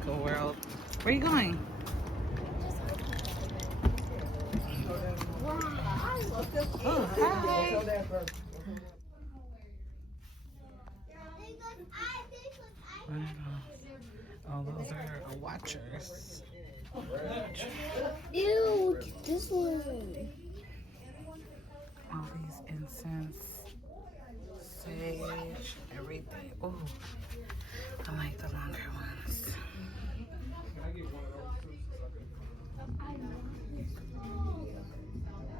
Botanical World. Where are you going? Oh, hi. Oh, those are watchers. Ew, this one. All these incense, sage, everything. Oh, I like the longer ones.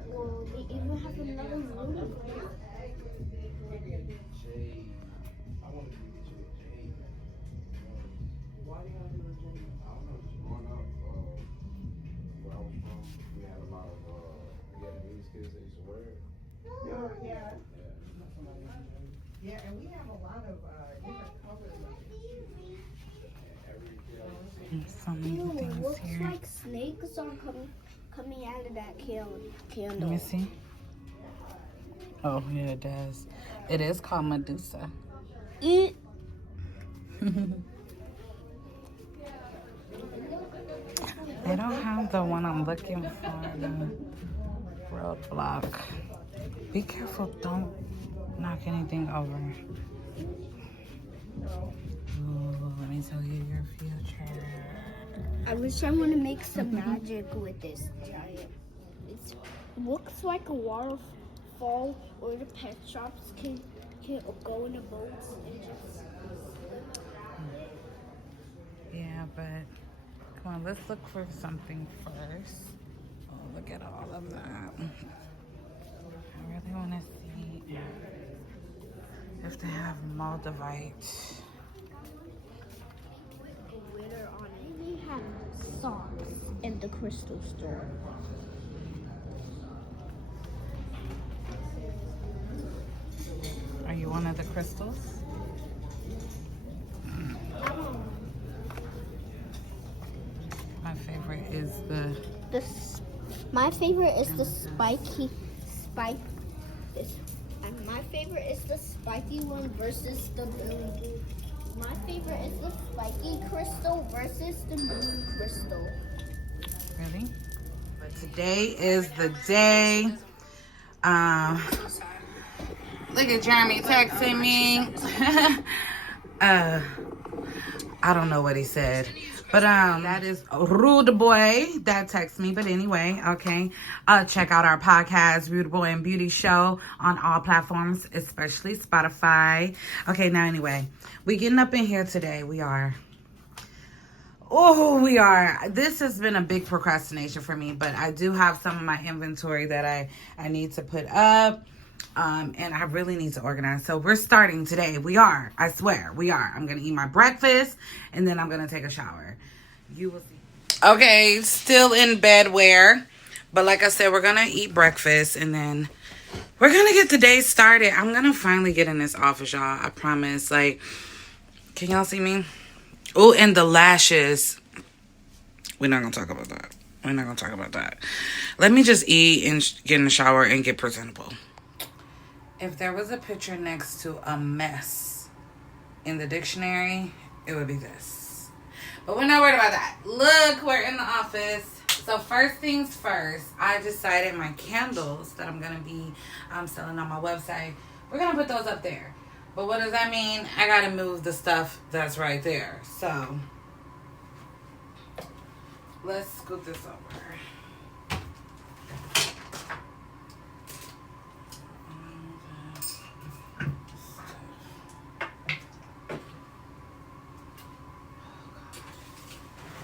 Well, they even have another room. Yeah, and we have a lot of different colors. There's so many Ew, things looks here. like snakes are coming out of that Let candle. me see. Oh, yeah, it does. It is called Medusa. Eat. They don't have the one I'm looking for, the roadblock. Be careful, don't knock anything over. Ooh, let me tell you your future. I wish I want to make some magic with this giant. It looks like a waterfall, or the pet shops can go in the boats and just. Yeah, but come on, let's look for something first. Oh, look at all of that. I really want to see if they have Moldavite. Glitter on it. We have socks in the crystal store. Are you one of the crystals? My favorite is the My favorite is the spiky spike. And my favorite is the spiky one versus the moon. My favorite is the spiky crystal versus the moon crystal. really. But today is the day. Look at Jeremy texting me. I don't know what he said. But that is Rude Boy that texts me. But anyway, okay. Check out our podcast, Rude Boy and Beauty Show, on all platforms, especially Spotify. Okay, now anyway, we getting up in here today. We are. Oh, we are. This has been a big procrastination for me, but I do have some of my inventory that I need to put up. And I really need to organize. So we're starting today. We are. I swear. We are. I'm going to eat my breakfast and then I'm going to take a shower. You will see. Okay. Still in bed wear. But like I said, we're going to eat breakfast and then we're going to get the day started. I'm going to finally get in this office, y'all. I promise. Like, can y'all see me? Oh, and the lashes. We're not going to talk about that. We're not going to talk about that. Let me just eat and get in the shower and get presentable. If there was a picture next to a mess in the dictionary, it would be this. But we're not worried about that. Look, we're in the office. So first things first, I decided my candles that I'm going to be selling on my website, we're going to put those up there. But what does that mean? I got to move the stuff that's right there. So let's scoot this over.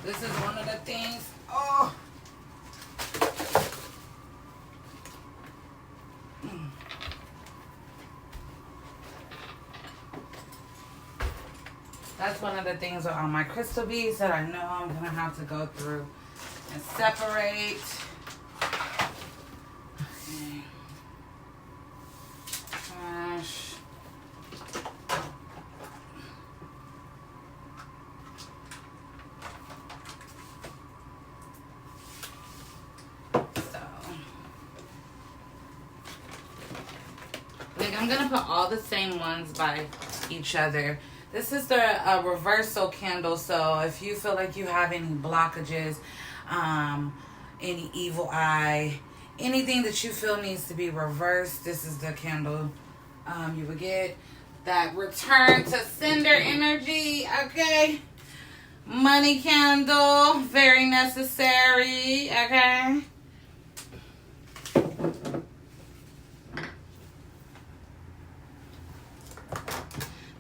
This is one of the things. Oh. That's one of the things with all my crystal beads that I know I'm going to have to go through and separate. Okay. Gosh. I'm gonna put all the same ones by each other This is the reversal candle. So if you feel like you have any blockages, any evil eye, anything that you feel needs to be reversed, this is the candle you would get. That return to sender energy, okay? Money candle, very necessary, okay?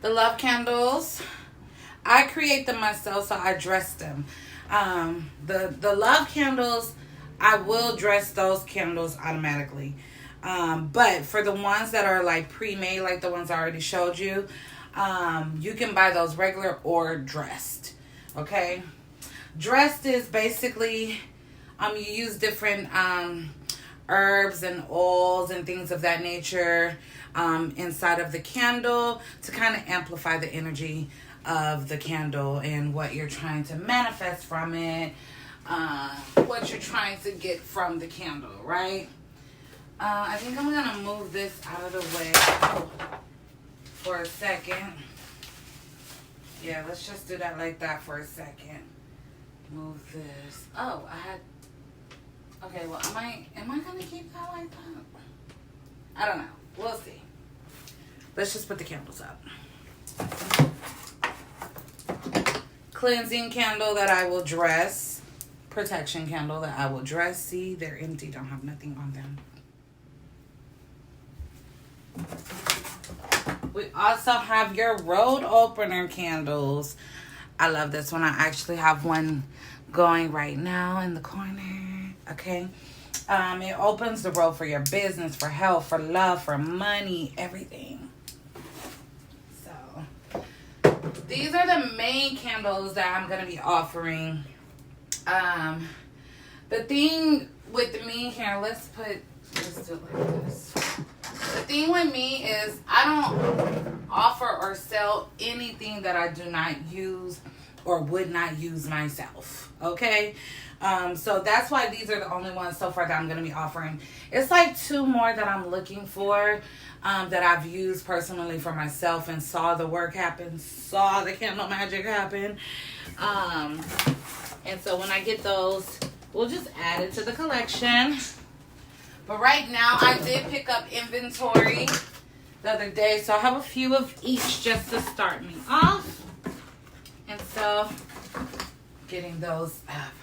The love candles, I create them myself, so I dress them. The love candles, I will dress those candles automatically. But for the ones that are like pre-made, like the ones I already showed you, you can buy those regular or dressed. Okay, dressed is basically you use different herbs and oils and things of that nature inside of the candle to kind of amplify the energy of the candle and what you're trying to manifest from it, what you're trying to get from the candle, right? I think I'm gonna move this out of the way for a second. Yeah, let's just do that like that for a second. Move this. Oh, I had. Okay, well, am I gonna keep that like that? I don't know. We'll see. Let's just put the candles up. Cleansing candle that I will dress. Protection candle that I will dress. See, they're empty. Don't have nothing on them. We also have your road opener candles. I love this one. I actually have one going right now in the corner. Okay. It opens the road for your business, for health, for love, for money, everything. So these are the main candles that I'm going to be offering. The thing with me here, let's do it like this. The thing with me is I don't offer or sell anything that I do not use or would not use myself. Okay? So that's why these are the only ones so far that I'm going to be offering. It's like 2 more that I'm looking for that I've used personally for myself and saw the work happen, saw the candle magic happen. And so when I get those, we'll just add it to the collection. But right now, I did pick up inventory the other day. So I have a few of each just to start me off. And so, getting those up.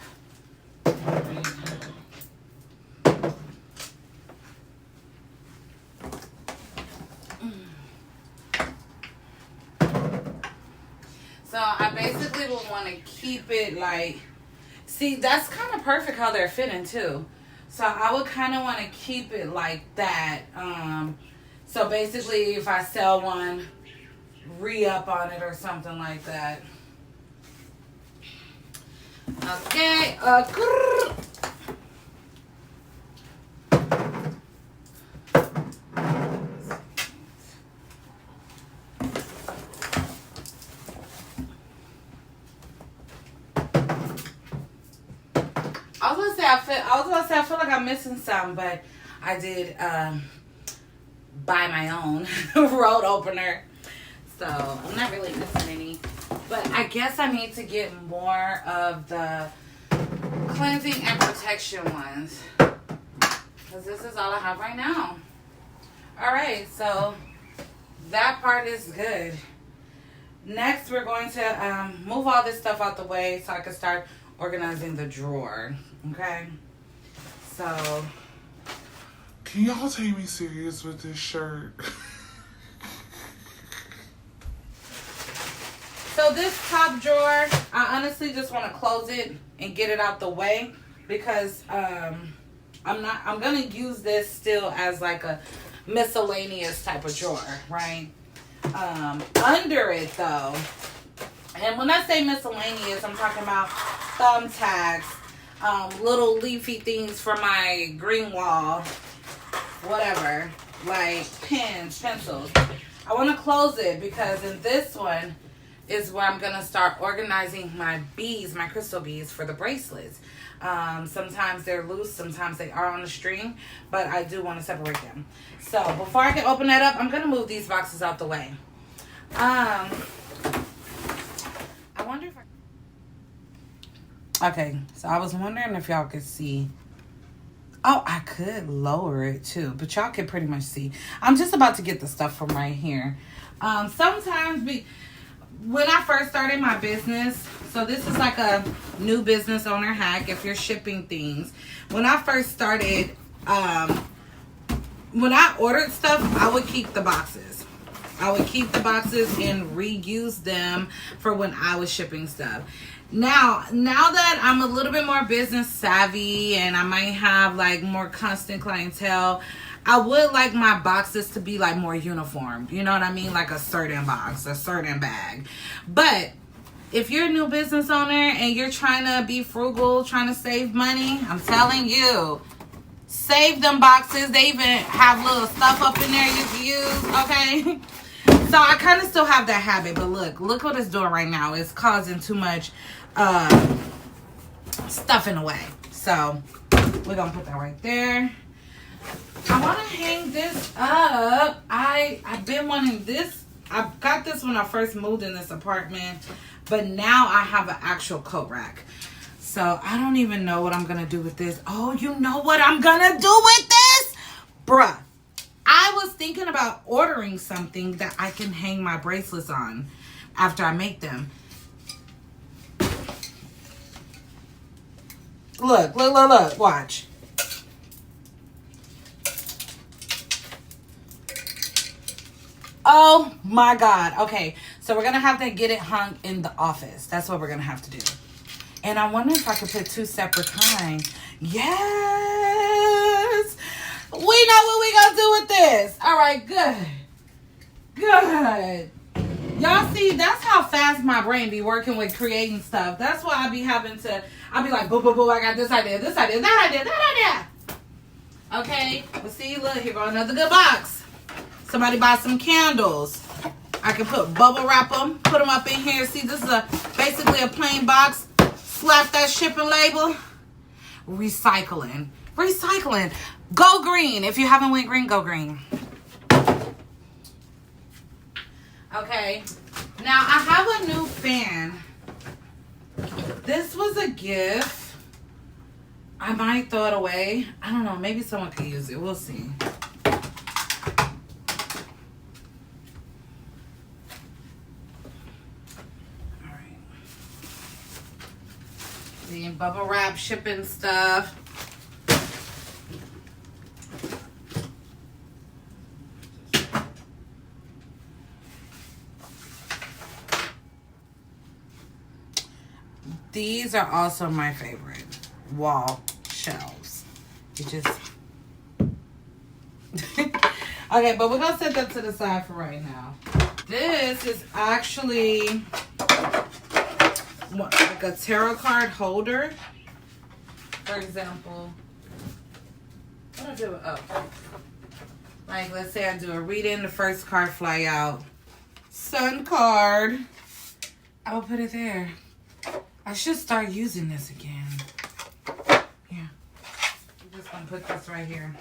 So I basically would want to keep it like, see, that's kind of perfect how they're fitting too. So I would kind of want to keep it like that. So basically, if I sell one, re-up on it or something like that. Okay. I feel like I'm missing some, but I did buy my own road opener, so I'm not really missing any. But I guess I need to get more of the cleansing and protection ones, because this is all I have right now. All right, so that part is good. Next, we're going to move all this stuff out the way so I can start organizing the drawer. Okay, so can y'all take me serious with this shirt? So this top drawer, I honestly just want to close it and get it out the way, because I'm gonna use this still as like a miscellaneous type of drawer, right? Under it though, and when I say miscellaneous, I'm talking about thumbtacks, little leafy things for my green wall, whatever, like pens, pencils. I want to close it because in this one is where I'm going to start organizing my beads, my crystal beads for the bracelets. Sometimes they're loose, sometimes they are on the string, but I do want to separate them. So before I can open that up, I'm going to move these boxes out the way. wonder if okay, so I was wondering if y'all could see. Oh, I could lower it too, but y'all can pretty much see. I'm just about to get the stuff from right here. Sometimes when I first started my business, so this is like a new business owner hack if you're shipping things. When I first started, when I ordered stuff, I would keep the boxes. I would keep the boxes and reuse them for when I was shipping stuff. Now that I'm a little bit more business savvy and I might have like more constant clientele, I would like my boxes to be like more uniform. You know what I mean? Like a certain box, a certain bag. But if you're a new business owner and you're trying to be frugal, trying to save money, I'm telling you, save them boxes. They even have little stuff up in there you can use, okay? So I kind of still have that habit, but look what it's doing right now. It's causing too much stuff in the way. So we're gonna put that right there. I want to hang this up. I've been wanting this. I got this when I first moved in this apartment, but now I have an actual coat rack. So I don't even know what I'm gonna do with this. Oh, you know what I'm gonna do with this? Bruh, I was thinking about ordering something that I can hang my bracelets on after I make them. Look, watch. Oh my God. Okay, so we're gonna have to get it hung in the office. That's what we're gonna have to do. And I wonder if I could put two separate kinds. Yes! We know what we gonna do with this. All right, good. Y'all see, that's how fast my brain be working with creating stuff. That's why I be like, boo, I got this idea, that idea. Okay, but see, look, here go another good box. Somebody buy some candles. I can bubble wrap them, put them up in here. See, this is basically a plain box. Slap that shipping label. Recycling. Go green. If you haven't went green, go green. Okay. Now, I have a new fan. This was a gift. I might throw it away. I don't know. Maybe someone could use it. We'll see. Alright. The bubble wrap shipping stuff. These are also my favorite wall shelves. You just okay, but we're gonna set that to the side for right now. This is actually like a tarot card holder. For example, what do I do? Oh, like let's say I do a reading, the first card fly out. Sun card. I will put it there. I should start using this again. Yeah. I'm just going to put this right here.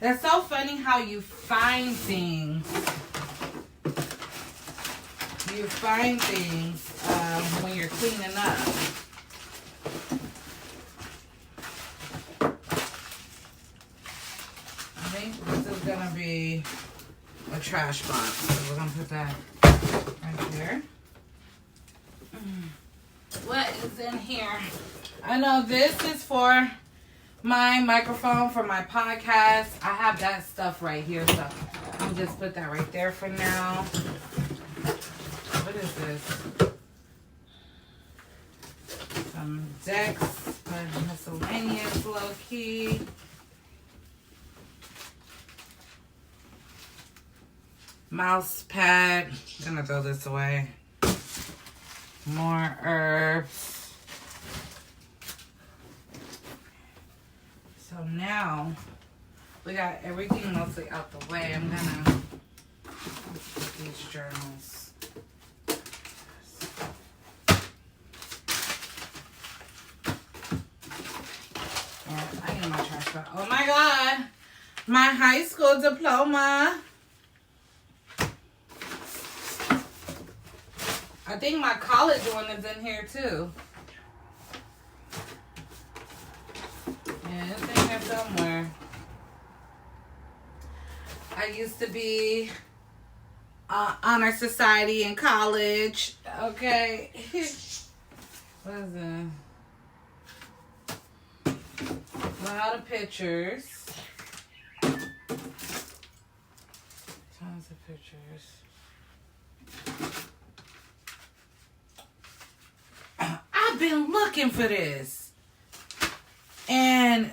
That's so funny how you find things. You find things when you're cleaning up. I think this is going to be a trash box. So we're going to put that right there. What is in here? I know this is for my microphone for my podcast. I have that stuff right here, so I'll just put that right there for now. What is this? Some decks, but miscellaneous low key. Mouse pad. I'm gonna throw this away. More herbs. So now we got everything mostly out the way. I'm gonna put these journals. I need my trash bag. Oh my God! My high school diploma. I think my college one is in here too. Yeah, it's in here somewhere. I used to be honor society in college. Okay. What is it? A lot of pictures. Tons of pictures. I've been looking for this. And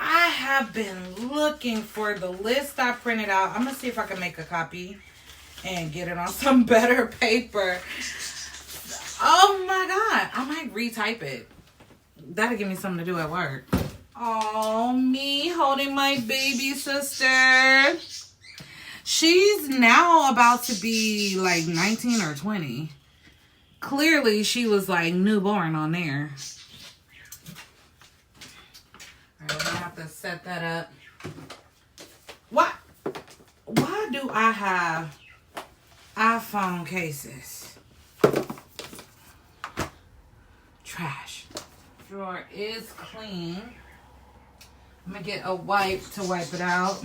I have been looking for the list I printed out. I'm going to see if I can make a copy and get it on some better paper. Oh my God. I might retype it. That'll give me something to do at work. Oh, me holding my baby sister. She's now about to be like 19 or 20. Clearly, she was like newborn on there. All right, we're gonna have to set that up. Why do I have iPhone cases? Trash. Drawer is clean. I'm gonna get a wipe to wipe it out.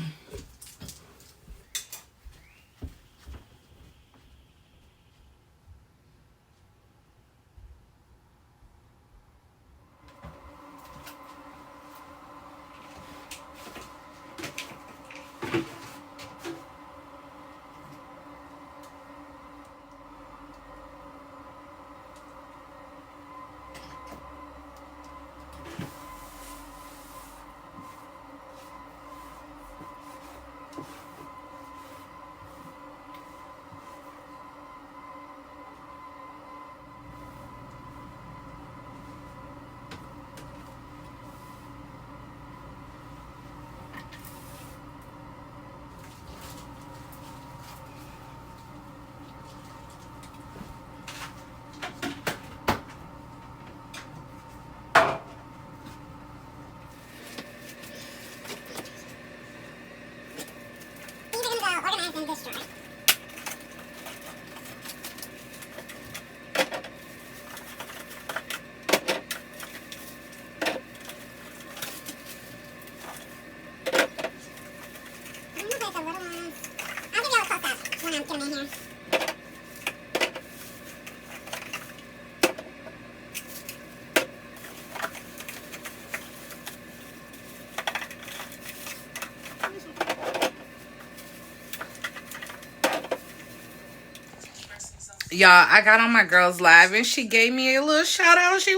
Y'all, I got on my girl's live and she gave me a little shout out. She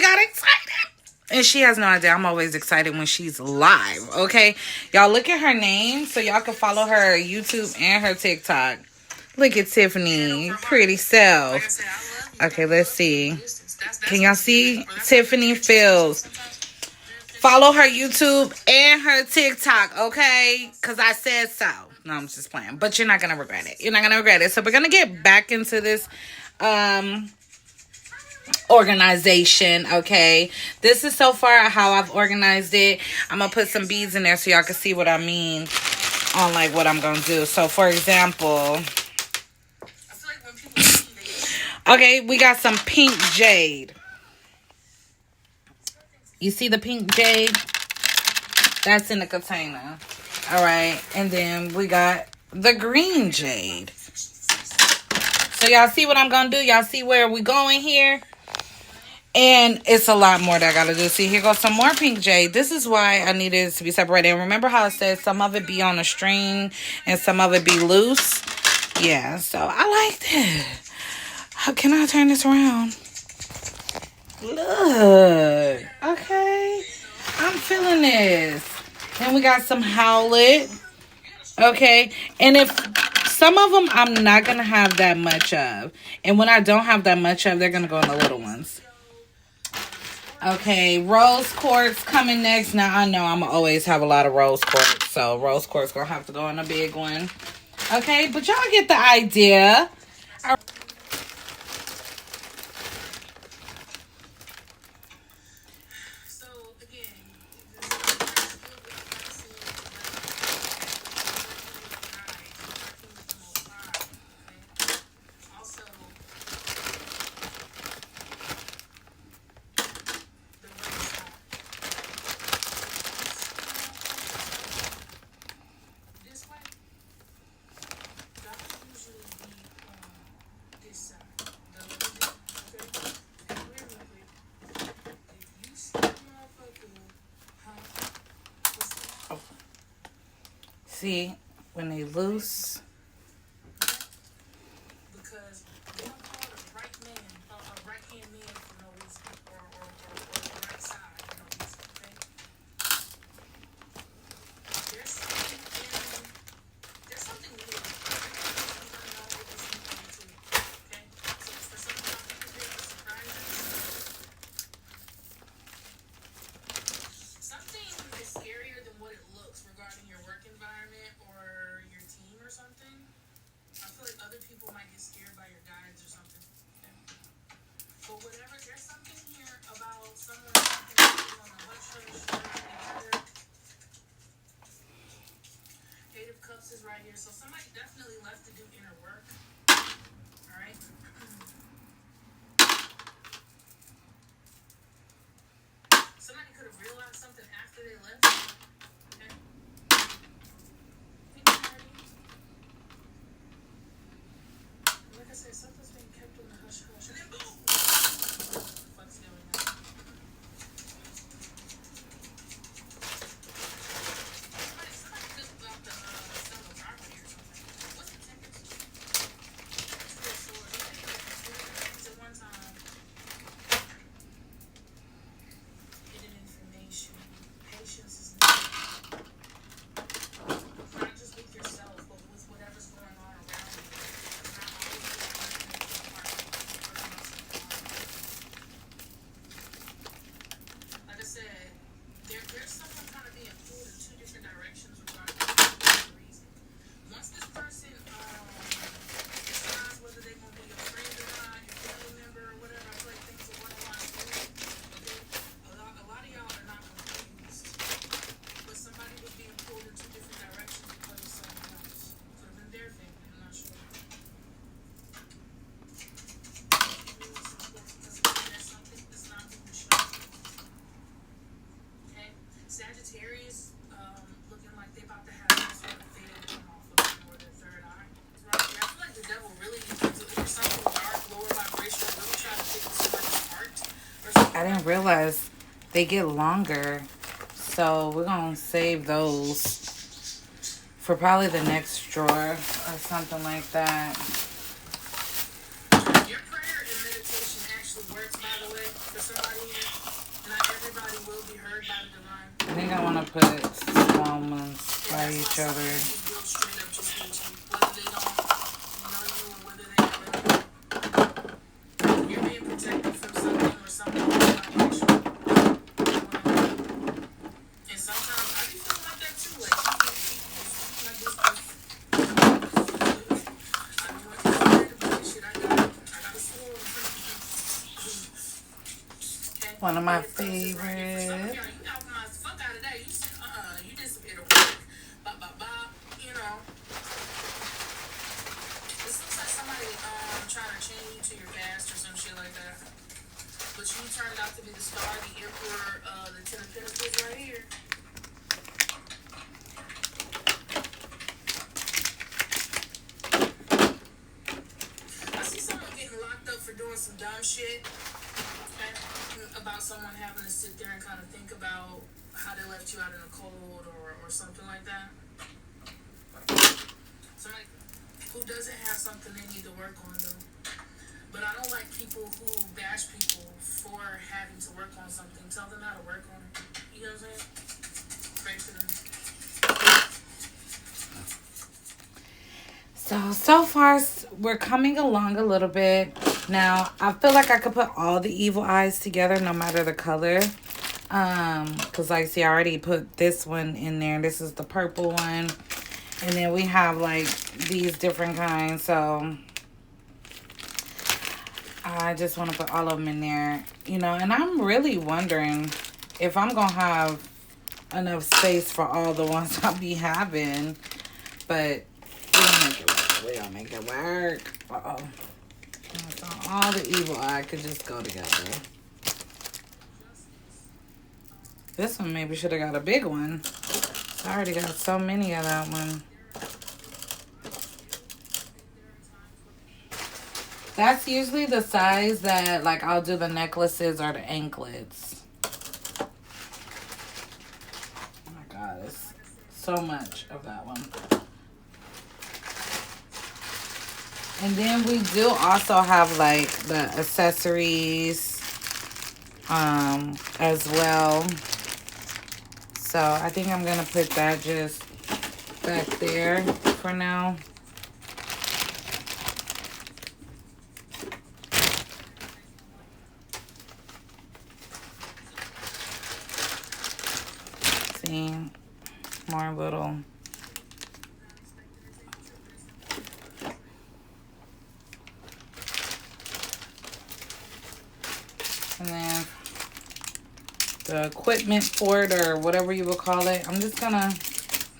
got excited. And she has no idea. I'm always excited when she's live, okay? Y'all look at her name so y'all can follow her YouTube and her TikTok. Look at Tiffany, pretty self. Okay, let's see. Can y'all see? Tiffany Fields. Follow her YouTube and her TikTok, okay? Because I said so. No, I'm just playing. But you're not going to regret it. You're not going to regret it. So we're going to get back into this organization, okay? This is so far how I've organized it. I'm going to put some beads in there so y'all can see what I mean on, like, what I'm going to do. So, for example... Okay, we got some pink jade. You see the pink jade? That's in the container. All right, and then we got the green jade. So y'all see what I'm going to do? Y'all see where we going here? And it's a lot more that I got to do. See, here goes some more pink jade. This is why I needed it to be separated. And remember how it says some of it be on a string and some of it be loose? Yeah, so I like that. How can I turn this around? Look. Okay. I'm feeling this. Then we got some Howlet. Okay. And if some of them I'm not going to have that much of. And when I don't have that much of, they're going to go in the little ones. Okay. Rose quartz coming next. Now, I know I'm going to always have a lot of rose quartz. So, rose quartz going to have to go in a big one. Okay. But y'all get the idea. See, when they loose. Because you don't call it a right man, a right-hand man for no reason, or the right side for no reason, okay? There's something new. Okay? So for some of y'all people here, it's surprising. Something is scarier than what it looks regarding your work environment or your team or something. I feel like other people might get scared by your guides or something. Okay? But whatever, there's something here about someone talking to you on a hush hush together. Eight of Cups is right here. So somebody definitely left to do inner work. Alright? Somebody could have realized something after they left. Okay? Think about it. Like I said, something's being kept in the hush hush. And then boom! What the fuck's going on? Somebody could have got the sell the property or something. What's the ticket? Two of Swords. You can do two things at one time. Hidden information. Patience is needed. Not just with yourself, but with whatever's going on around you. It's not always like I said, there's someone kind of being pulled in two different directions regarding the reason. Once this person decides whether they're gonna be your friend or not, your family member or whatever, I feel like things will run a lot smoother. Okay, a lot of y'all are not confused, but somebody was being pulled in two different directions because of someone else. Could have been their family. I'm not sure. There's something that's not being shown. Okay, Sagittarius, looking like they about to have some sort of veil come off of them or their third eye. Right here, I feel like the devil really, or something dark, lower vibrational, really trying to take somebody's heart or something. I didn't realize they get longer. So we're going to save those for probably the next drawer or something like that. Your prayer and meditation actually works, by the way, for somebody here. Not everybody will be heard by the divine. I think I want to put small ones by each other. Will straight up just hate you, whether they don't know you or whether they know. You're being protected from something or something vibration. And sometimes I be feeling like that too. Like like this. I know what you're afraid about this shit. I got a sword. Okay? One of my Some of y'all, favorites. you alchemized the fuck out of that. You said, you did some inner work. You know. This looks like somebody trying to chain you to your past or some shit like that. But you turned out to be the star, the emperor, the Ten of Pentacles right here. I see someone getting locked up for doing some dumb shit. Okay? About someone having to sit there and kind of think about how they left you out in the cold or something like that. Somebody who doesn't have something they need to work on though. But I don't like people who bash people for having to work on something. Tell them how to work on it. You know what I'm saying? Pray for them. So far, we're coming along a little bit. Now, I feel like I could put all the evil eyes together, no matter the color. Because, like, see, I already put this one in there. This is the purple one. And then we have, like, these different kinds. So, I just want to put all of them in there. You know, and I'm really wondering if I'm going to have enough space for all the ones I'll be having. But we don't make it work. Uh-oh. So all the evil eye could just go together. This one maybe should have got a big one. I already got so many of that one. That's usually the size that, like, I'll do the necklaces or the anklets. Oh my God, it's so much of that one. And then we do also have like the accessories as well. So I think I'm gonna put that just back there for now. See, more little. And then the equipment for it, or whatever you would call it. I'm just gonna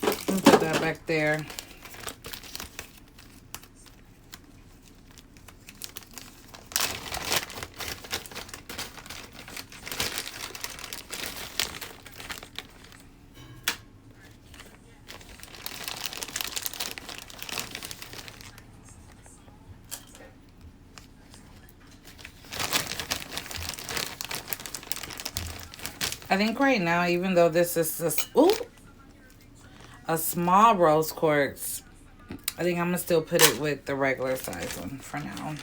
put that back there. I think right now, even though this is a small rose quartz, I think I'm gonna still put it with the regular size one for now.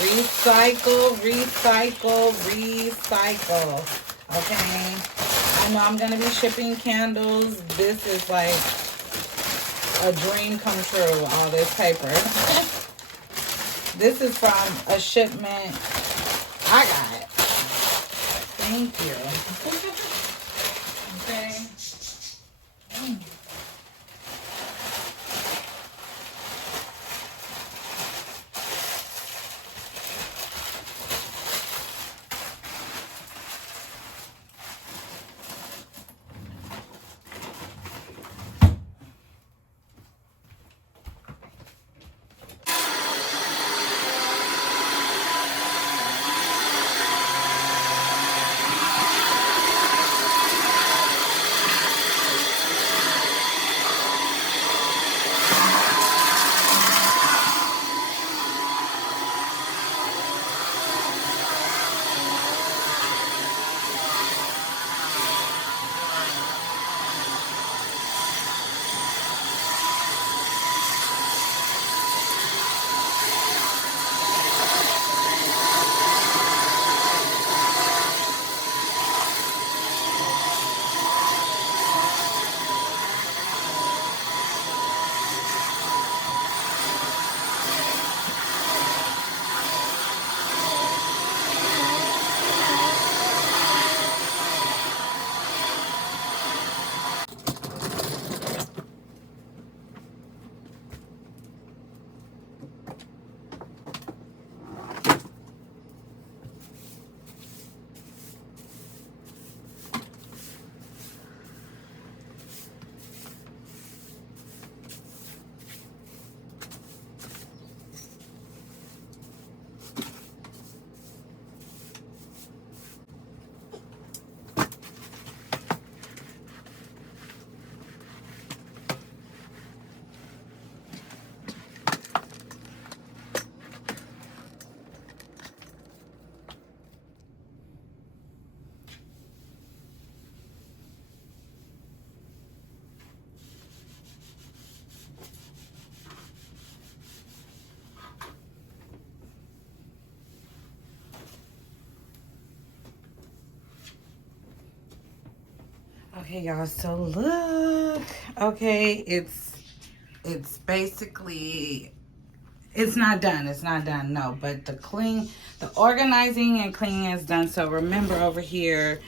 Recycle, recycle, recycle. Okay. I know I'm going to be shipping candles. This is like a dream come true, all this paper. This is from a shipment I got. Thank you. Okay. Okay, y'all, so look. Okay, it's basically, it's not done. It's not done, no. But the organizing and cleaning is done. So remember over here,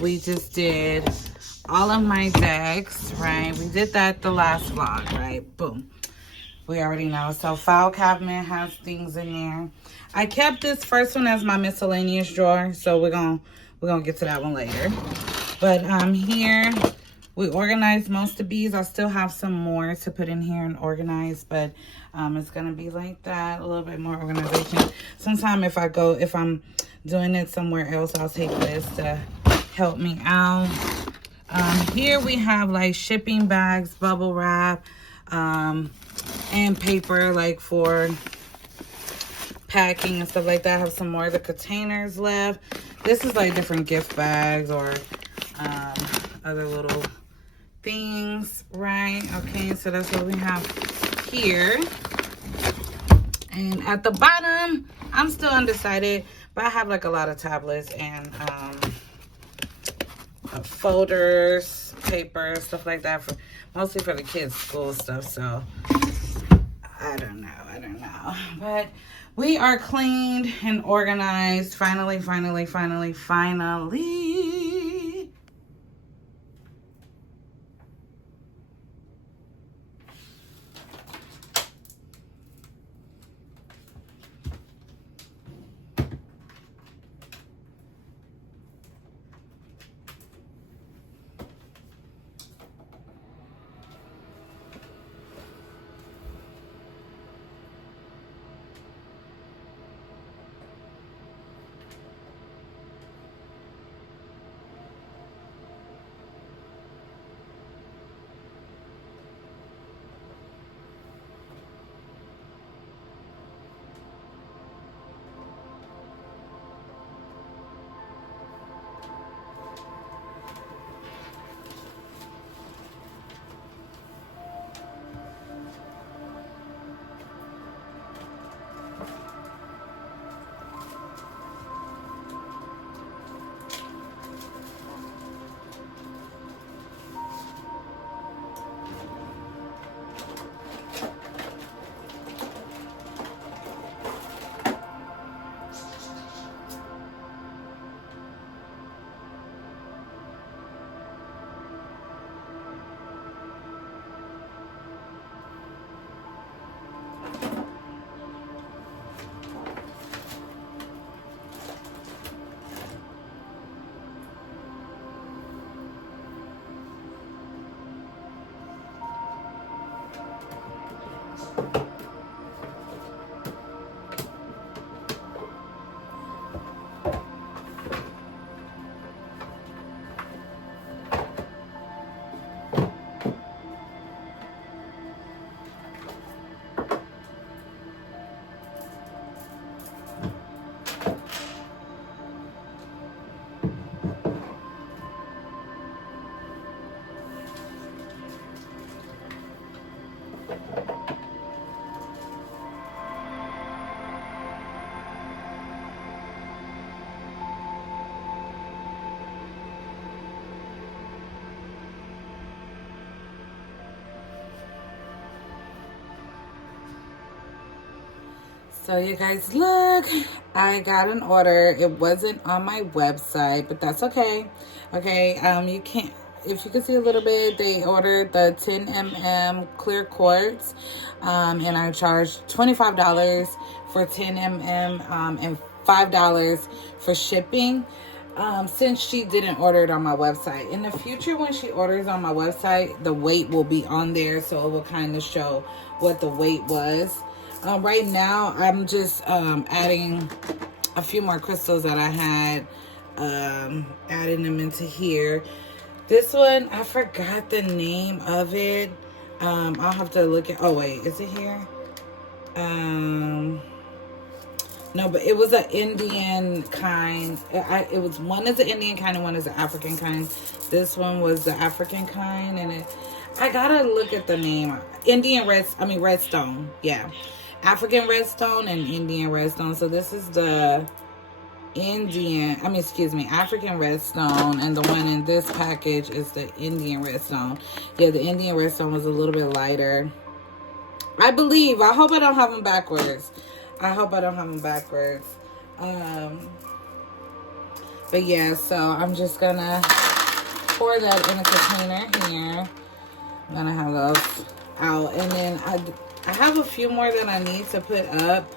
we just did all of my decks, right? We did that the last vlog, right? Boom. we already know. So file cabinet has things in there. I kept this first one as my miscellaneous drawer, so we're gonna get to that one later. But here we organized most of these. I still have some more to put in here and organize, but it's gonna be like that, a little bit more organization. Sometime if I'm doing it somewhere else, I'll take this to help me out. Here we have like shipping bags, bubble wrap, and paper like for packing and stuff like that. I have some more of the containers left. This is like different gift bags or other little things, right? Okay, so that's what we have here. And at the bottom, I'm still undecided, but I have like a lot of tablets and folders, paper, stuff like that, for mostly for the kids' school stuff. So I don't know. But we are cleaned and organized. Finally. So you guys, look, I got an order. It wasn't on my website, but that's okay. Okay, you can't, if you can see a little bit, they ordered the 10 mm clear quartz, and I charged $25 for 10 mm and $5 for shipping. Since she didn't order it on my website. In the future, when she orders on my website, the weight will be on there, so it will kind of show what the weight was. Right now, I'm just adding a few more crystals that I had, adding them into here. This one, I forgot the name of it. I'll have to look at, oh wait, is it here? No, but it was an Indian kind. It was, one is an Indian kind and one is an African kind. This one was the African kind, and I gotta look at the name. Redstone. Yeah. African redstone and Indian redstone. So this is the African redstone, and the one in this package is the Indian redstone. Yeah, the Indian redstone was a little bit lighter, I believe. I hope I don't have them backwards. But yeah, so I'm just gonna pour that in a container here. I'm gonna have those out, and then I have a few more that I need to put up.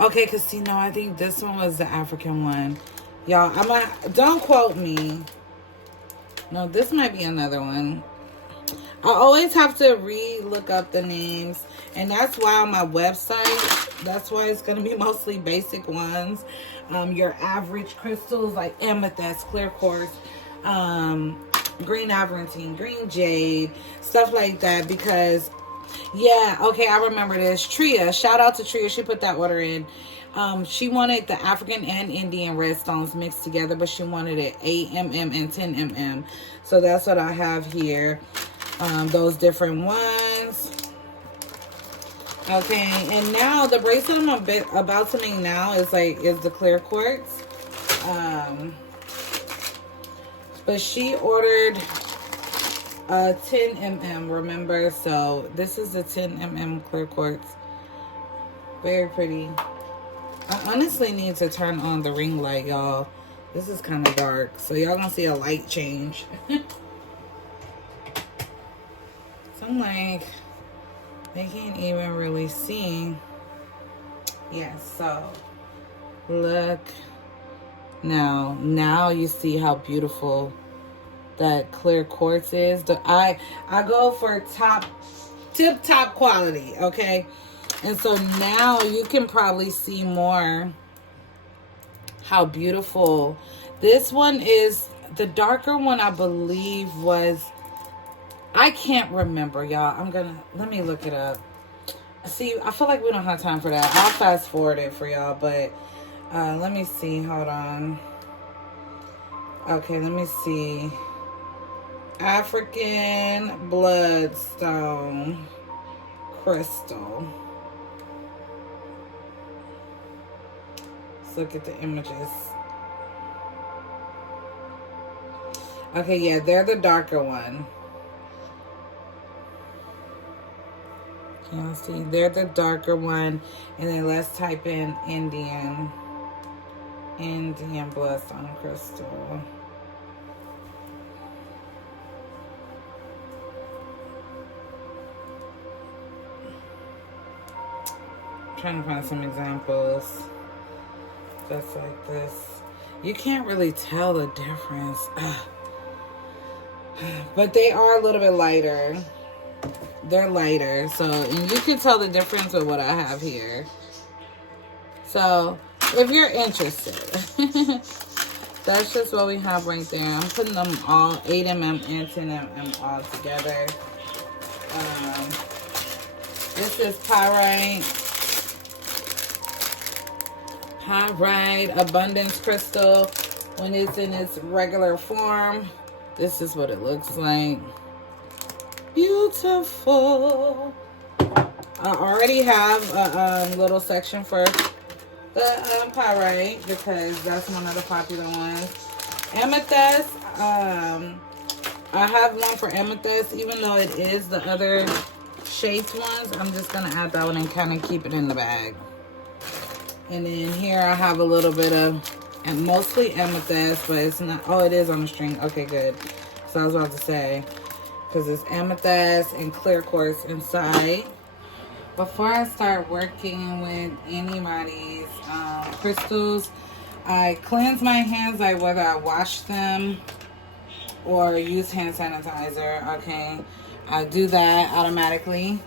Okay, because see, no, I think this one was the African one. Y'all, don't quote me. No, this might be another one. I always have to look up the names. And that's why on my website, that's why it's going to be mostly basic ones. Your average crystals like amethyst, clear quartz, green aventurine, green jade, stuff like that. Because, yeah, okay, I remember this. Tria, shout out to Tria. She put that order in. She wanted the African and Indian red stones mixed together, but she wanted it 8 mm and 10 mm. So that's what I have here. Those different ones. Okay, and now the bracelet I'm about to make now is the clear quartz. But she ordered 10 mm, remember? So this is the 10 mm clear quartz. Very pretty. I honestly need to turn on the ring light, y'all. This is kind of dark, so y'all gonna see a light change. So I'm like, they can't even really see. Yes, so look. Now you see how beautiful that clear quartz is. I go for tip-top quality, okay? And so now you can probably see more how beautiful. This one is, the darker one I believe was, I can't remember, y'all. Let me look it up. See, I feel like we don't have time for that. I'll fast forward it for y'all, but let me see. Hold on. Okay, let me see. African bloodstone crystal. Let's look at the images. Okay, yeah, they're the darker one. Can y'all see? They're the darker one. And then let's type in Indian bloodstone crystal. I'm trying to find some examples just like this. You can't really tell the difference. But they are a little bit lighter. They're lighter, so, and you can tell the difference with what I have here. So if you're interested, that's just what we have right there. I'm putting them all 8 mm and 10 mm all together. This is pyrite abundance crystal. When it's in its regular form, this is what it looks like. Beautiful. I already have a little section for the pyrite because that's one of the popular ones. Amethyst. I have one for amethyst, even though it is the other shaped ones. I'm just gonna add that one and kind of keep it in the bag. And then here I have a little bit of, and mostly amethyst, but it's not. Oh, it is on the string. Okay, good. So I was about to say, because it's amethyst and clear quartz inside. Before I start working with anybody's crystals, I cleanse my hands, like whether I wash them or use hand sanitizer. Okay, I do that automatically.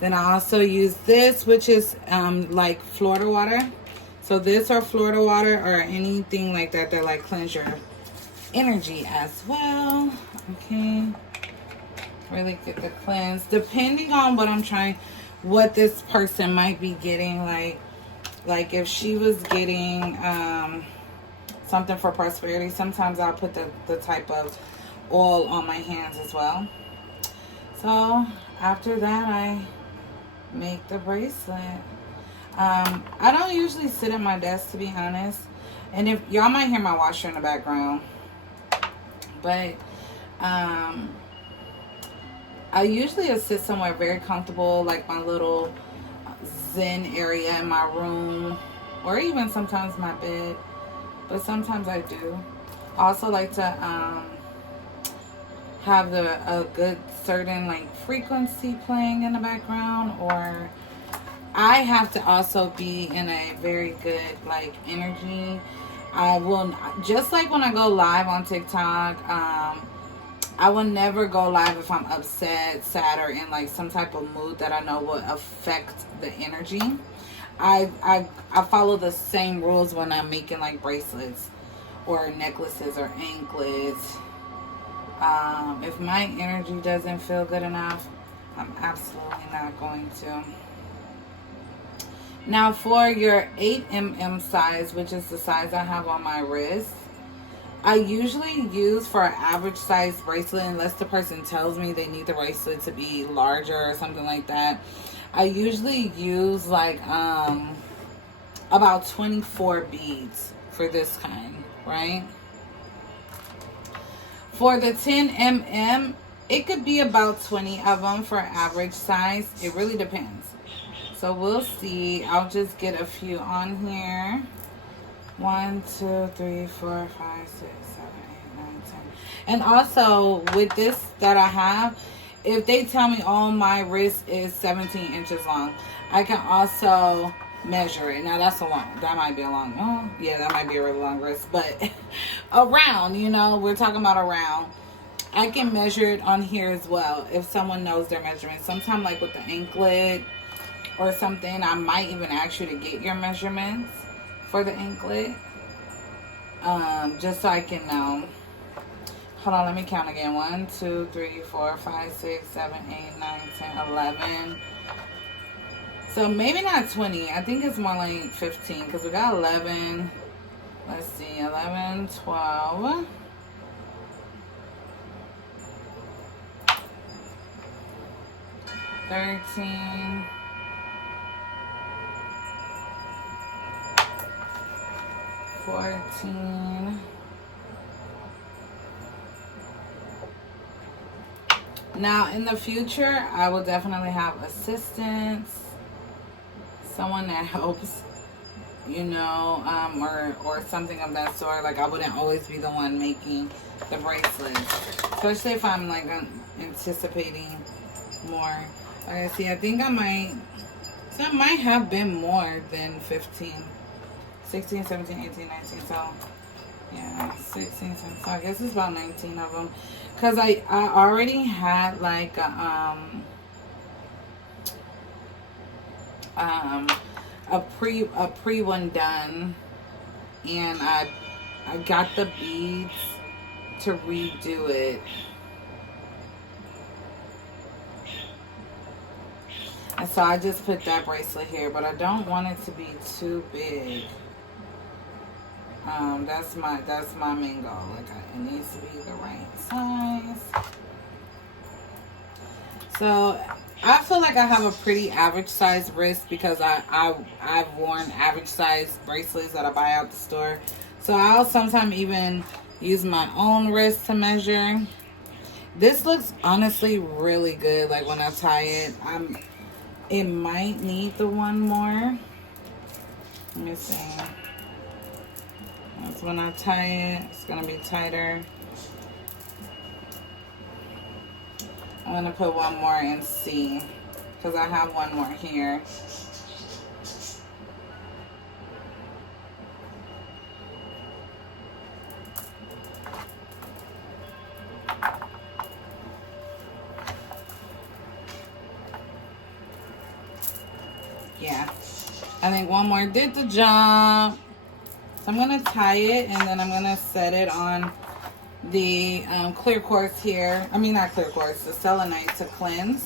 Then I also use this, which is like Florida water. So this or Florida water or anything like that that like cleanse your energy as well. Okay, really get the cleanse depending on what this person might be getting. Like if she was getting something for prosperity, sometimes I'll put the type of oil on my hands as well. So after that, I make the bracelet. I don't usually sit at my desk, to be honest, and if y'all might hear my washer in the background, but I usually sit somewhere very comfortable, like my little zen area in my room, or even sometimes my bed, but sometimes I do. I also like to have a good certain like frequency playing in the background, or I have to also be in a very good like energy. I will, just like when I go live on TikTok, I will never go live if I'm upset, sad, or in like some type of mood that I know will affect the energy. I follow the same rules when I'm making like bracelets or necklaces or anklets. If my energy doesn't feel good enough, I'm absolutely not going to. Now for your 8mm size, which is the size I have on my wrist, I usually use for an average size bracelet, unless the person tells me they need the bracelet to be larger or something like that. I usually use like about 24 beads for this kind, right? For the 10mm, it could be about 20 of them for average size. It really depends. So we'll see. I'll just get a few on here. 1, 2, 3, 4, 5, 6, 7, 8, 9, 10. And also with this that I have, if they tell me, oh, my wrist is 17 inches long, I can also measure it. Now that might be a long, that might be a really long wrist, but around, we're talking about around. I can measure it on here as well if someone knows their measurements. Sometimes like with the anklet or something, I might even ask you to get your measurements for the anklet, just so I can know. Hold on, let me count again. 1, 2, 3, 4, 5, 6, 7, 8, 9, 10, 11. So maybe not 20. I think it's more like 15 because we got 11. Let's see, 11, 12. 13. 14. Now in the future, I will definitely have assistants, someone that helps, or something of that sort. Like I wouldn't always be the one making the bracelets, especially if I'm like anticipating more. Like I see, I think I might have been more than 15. 16, 17, 18, 19, so yeah, 16, 17, so I guess it's about 19 of them, because I already had like a pre one done, and I got the beads to redo it. And so I just put that bracelet here, but I don't want it to be too big. That's my main goal. Like it needs to be the right size. So I feel like I have a pretty average size wrist because I've worn average size bracelets that I buy out the store. So I'll sometimes even use my own wrist to measure. This looks honestly really good. Like when I tie it, it might need the one more. Let me see. That's when I tie it, it's gonna be tighter. I'm gonna put one more in C because I have one more here. Yeah, I think one more did the job. So I'm going to tie it, and then I'm going to set it on the clear quartz here. I mean, not clear quartz, the selenite to cleanse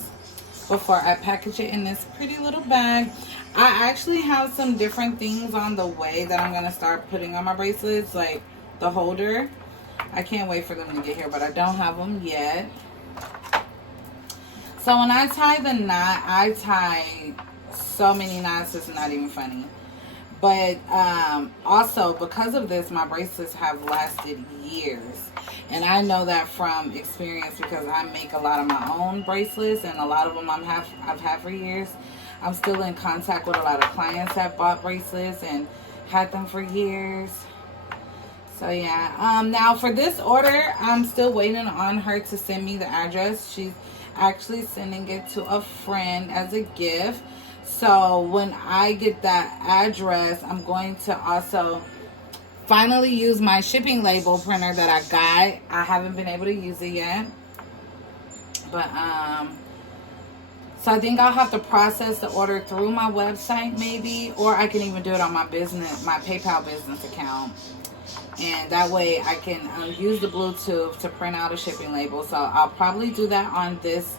before I package it in this pretty little bag. I actually have some different things on the way that I'm going to start putting on my bracelets, like the holder. I can't wait for them to get here, but I don't have them yet. So when I tie the knot, I tie so many knots, it's not even funny. But also because of this, my bracelets have lasted years, and I know that from experience because I make a lot of my own bracelets, and a lot of them I've had for years. I'm still in contact with a lot of clients that bought bracelets and had them for years. So yeah, now for this order, I'm still waiting on her to send me the address. She's actually sending it to a friend as a gift. So when I get that address, I'm going to also finally use my shipping label printer that I got. I haven't been able to use it yet. But so I think I'll have to process the order through my website maybe, or I can even do it on my PayPal business account. And that way I can use the Bluetooth to print out a shipping label. So I'll probably do that on this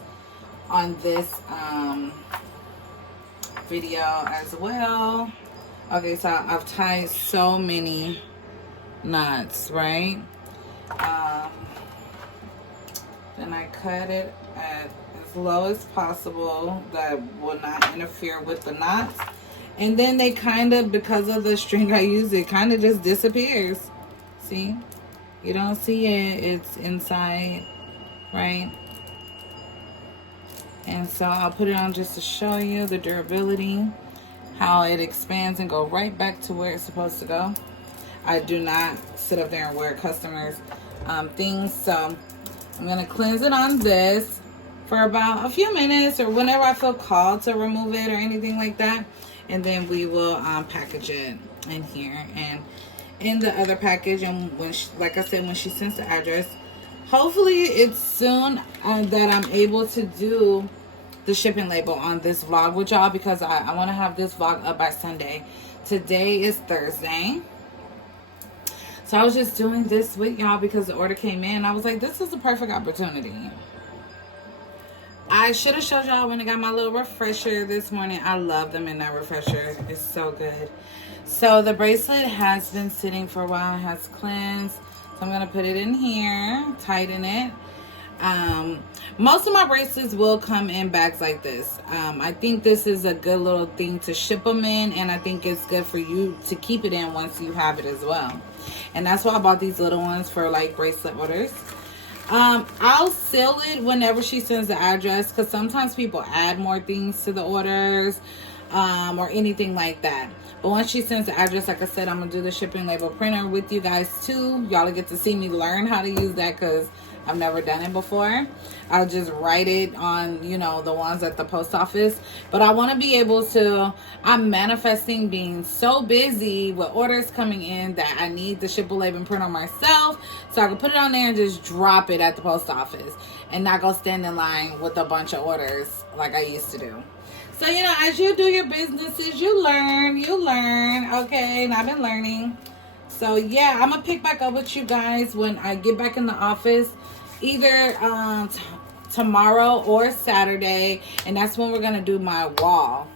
video as well. Okay, so I've tied so many knots, right? Then I cut it at as low as possible that will not interfere with the knots. And then they kind of, because of the string I use, it kind of just disappears. See? You don't see it. It's inside, right? And so I'll put it on just to show you the durability, how it expands and go right back to where it's supposed to go. I do not sit up there and wear customers' things. So I'm going to cleanse it on this for about a few minutes or whenever I feel called to remove it or anything like that. And then we will package it in here and in the other package. And when she, like I said, when she sends the address, hopefully it's soon that I'm able to do the shipping label on this vlog with y'all, because I want to have this vlog up by Sunday. Today is Thursday. So I was just doing this with y'all because the order came in. I was like, this is the perfect opportunity. I should have showed y'all when I got my little refresher this morning. I love them in that refresher. It's so good. So the bracelet has been sitting for a while. It has cleansed. So I'm going to put it in here, tighten it. Most of my bracelets will come in bags like this. I think this is a good little thing to ship them in, and I think it's good for you to keep it in once you have it as well. And that's why I bought these little ones for like bracelet orders. I'll seal it whenever she sends the address, because sometimes people add more things to the orders or anything like that. But once she sends the address, like I said, I'm going to do the shipping label printer with you guys too. Y'all will get to see me learn how to use that, because I've never done it before. I'll just write it on, you know, the ones at the post office. But I want to be able to, I'm manifesting being so busy with orders coming in that I need the shipping label printer myself, so I can put it on there and just drop it at the post office and not go stand in line with a bunch of orders like I used to do. So, you know, as you do your businesses, you learn, okay? And I've been learning. So, yeah, I'm going to pick back up with you guys when I get back in the office, either tomorrow or Saturday. And that's when we're going to do my wall.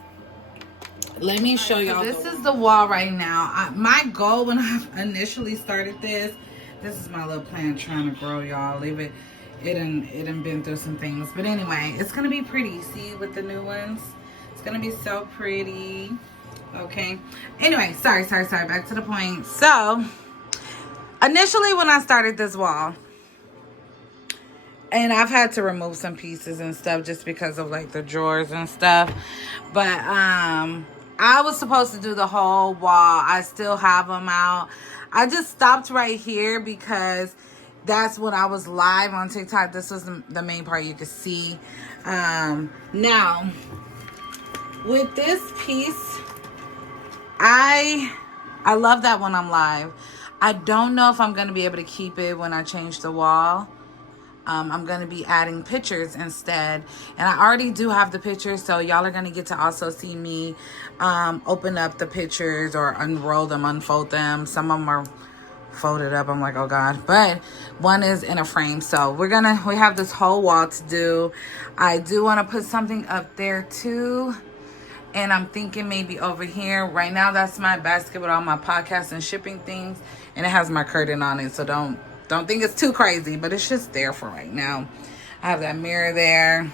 Let me show y'all. So this is the wall right now. My goal when I initially started this is my little plant trying to grow, y'all. Leave it. It done been through some things. But anyway, it's going to be pretty. See, with the new ones? It's going to be so pretty. Okay. Anyway, sorry. Back to the point. So, initially when I started this wall, and I've had to remove some pieces and stuff just because of like the drawers and stuff. But, I was supposed to do the whole wall. I still have them out. I just stopped right here because that's when I was live on TikTok. This was the main part you could see. Now, with this piece, I love that when I'm live. I don't know if I'm going to be able to keep it when I change the wall. I'm going to be adding pictures instead. And I already do have the pictures, so y'all are going to get to also see me open up the pictures or unroll them, unfold them. Some of them are folded up. I'm like, oh God. But one is in a frame. So we have this whole wall to do. I do want to put something up there too. And I'm thinking maybe over here. Right now, that's my basket with all my podcast and shipping things. And it has my curtain on it, so don't think it's too crazy, but it's just there for right now. I have that mirror there.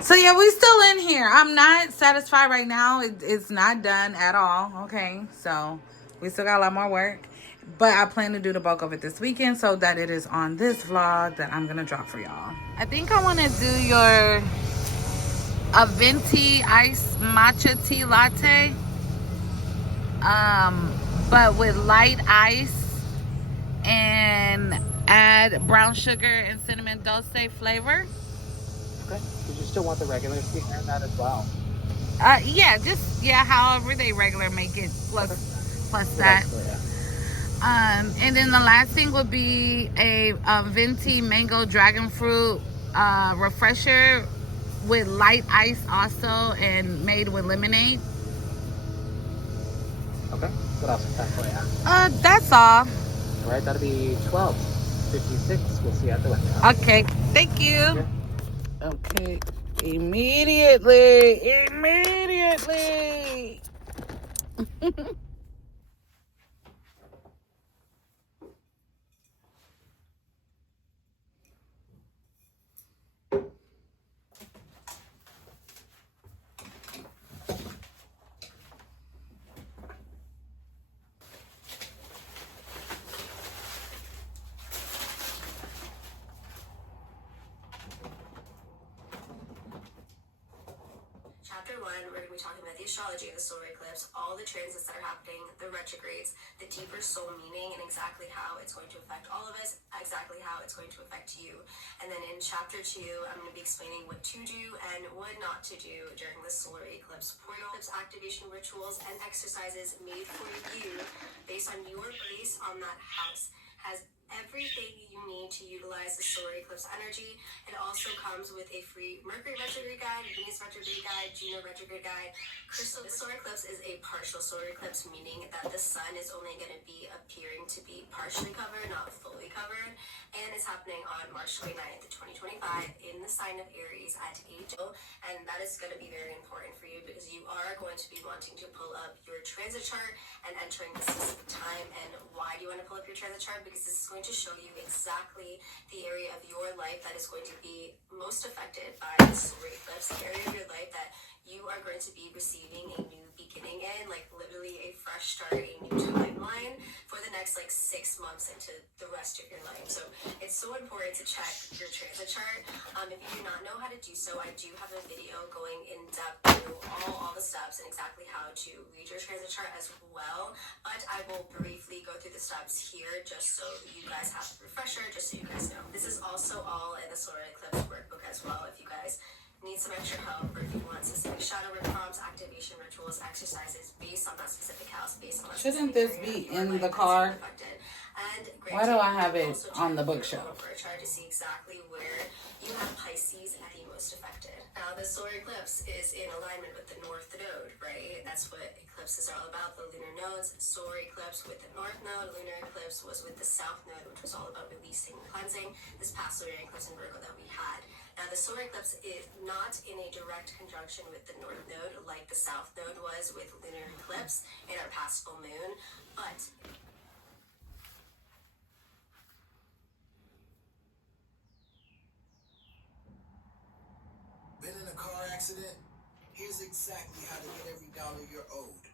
So yeah, we still in here. I'm not satisfied right now. It's not done at all. Okay, so we still got a lot more work. But I plan to do the bulk of it this weekend so that it is on this vlog that I'm going to drop for y'all. I think I want to do your a venti iced matcha tea latte. But with light ice and add brown sugar and cinnamon dulce flavor. Okay. Did you still want the regular sweetener in that as well? Yeah, just however they regular make it plus that. And then the last thing would be a venti mango dragon fruit refresher with light ice also, and made with lemonade. Okay. What else is that for you? That's all. All right, that'll be 12:56. We'll see you at the window. Okay, thank you. Okay. Okay, immediately. Chapter 1, we're going to be talking about the astrology of the solar eclipse, all the transits that are happening, the retrogrades, the deeper soul meaning, and exactly how it's going to affect all of us, exactly how it's going to affect you. And then in Chapter 2, I'm going to be explaining what to do and what not to do during the solar eclipse portal, eclipse activation rituals, and exercises made for you based on your place on that house. Has everything you need to utilize the solar eclipse energy. It also comes with a free Mercury retrograde guide, Venus retrograde guide, Juno retrograde guide. Crystal, the solar eclipse is a partial solar eclipse, meaning that the sun is only going to be appearing to be partially covered, not fully covered. And it's happening on March 29th, 2025 in the sign of Aries at 8. And that is going to be very important for you because you are going to be wanting to pull up your transit chart and entering this specific time. And why do you want to pull up your transit chart? Because this is going to show you exactly the area of your life that is going to be most affected by the solar eclipse, the area of your life that you are going to be receiving a new beginning in, like literally a fresh start, a new timeline for the next 6 months into the rest of your life. So it's so important to check your transit chart. If you do not know how to do so, I do have a video going in depth through all the steps and exactly how to read your transit chart as well. But I will briefly go through the steps here just so you guys have a refresher, just so you guys know. This is also all in the solar eclipse workbook as well if you guys need some extra help, or if you want specific shadow work prompts, activation rituals, exercises based on that specific house, based on that Shouldn't specific this area be of your in life the that's car? affected. And Why do I have it also on the check your bookshelf? birth chart to see exactly where you have Pisces at the most affected. Now, the solar eclipse is in alignment with the North Node, right? That's what eclipses are all about, the lunar nodes. Solar eclipse with the North Node, lunar eclipse was with the South Node, which was all about releasing and cleansing. This past lunar eclipse in Virgo that we had. Now, the solar eclipse is not in a direct conjunction with the North Node like the South Node was with lunar eclipse in our past full moon, but been in a car accident? Here's exactly how to get every dollar you're owed.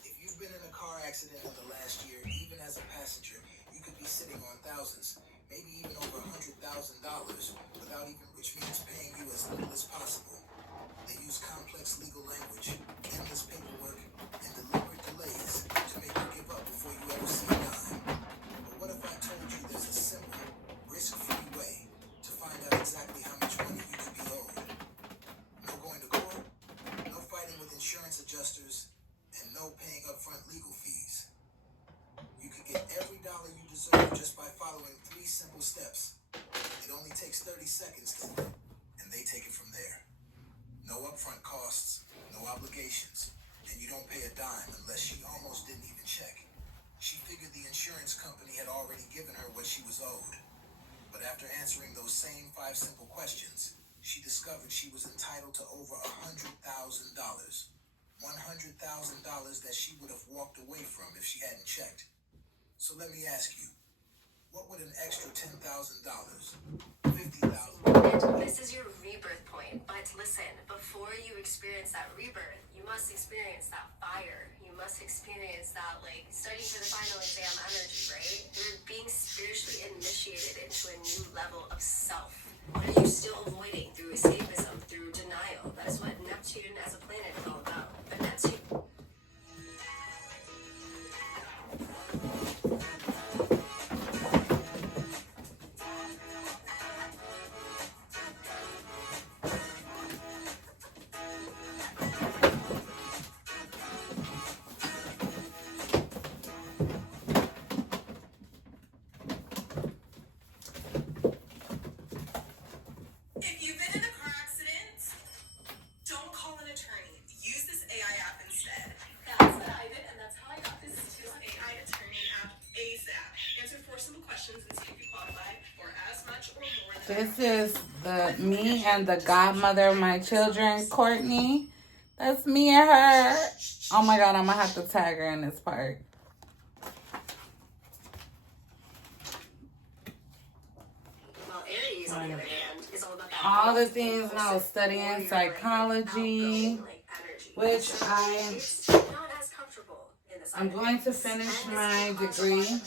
If you've been in a car accident in the last year, even as a passenger, you could be sitting on thousands, maybe even over $100,000 without even, which means paying you as little as possible. They use complex legal language, endless paperwork, and deliberate delays to make you give up before you ever see a dime. But what if I told you there's a simple, risk-free way to find out exactly how much money you could be owed? No going to court, no fighting with insurance adjusters, and no paying upfront legal fees. You could get every dollar you deserve just by following 3 simple steps. It only takes 30 seconds, and they take it from there. No upfront costs, no obligations, and you don't pay a dime unless she almost didn't even check. She figured the insurance company had already given her what she was owed. But after answering those same 5 simple questions, she discovered she was entitled to over $100,000. $100,000 that she would have walked away from if she hadn't checked. So let me ask you, what would an extra $10,000, $50,000? this is your rebirth point. But listen, before you experience that rebirth, you must experience that fire. You must experience that, studying for the final exam energy, right? You're being spiritually initiated into a new level of self. What are you still avoiding through escapism, through denial? That is what Neptune as a planet is all about. But Neptune... This is me and the godmother of my children, Courtney. That's me and her. Oh my God, I'm gonna have to tag her in this part. While Aries, on the other hand, is all about that All the things when I was studying psychology, which it's not as comfortable in the I'm going to finish my degree.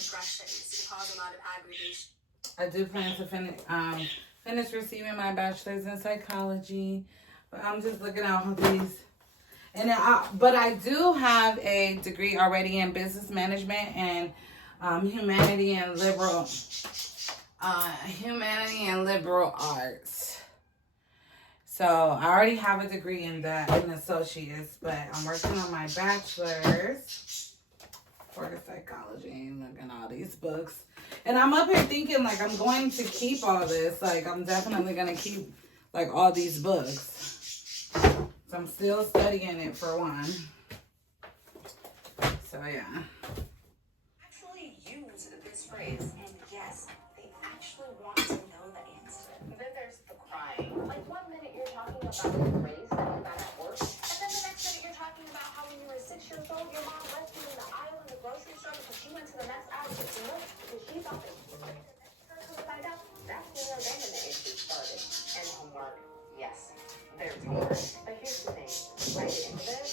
I do plan to finish receiving my bachelor's in psychology, but I'm just looking at all these. And but I do have a degree already in business management and humanity and liberal arts. So I already have a degree in that, in associates, but I'm working on my bachelor's for psychology. Look at all these books. And I'm up here thinking, like, I'm going to keep all this. Like, I'm definitely going to keep, like, all these books. So I'm still studying it for one. So, yeah. Actually use this phrase, and yes, they actually want to know the answer. Then there's the crying. Like 1 minute you're talking about the grades that you got at work, and then the next minute you're talking about how when you were 6 years old, your mom left you in the aisle in the grocery store because she went to the next aisle to get milk because she thought that she was going to find out. That's when your abandonment issue started. And homework, yes, there's homework. But here's the thing, by the end of it,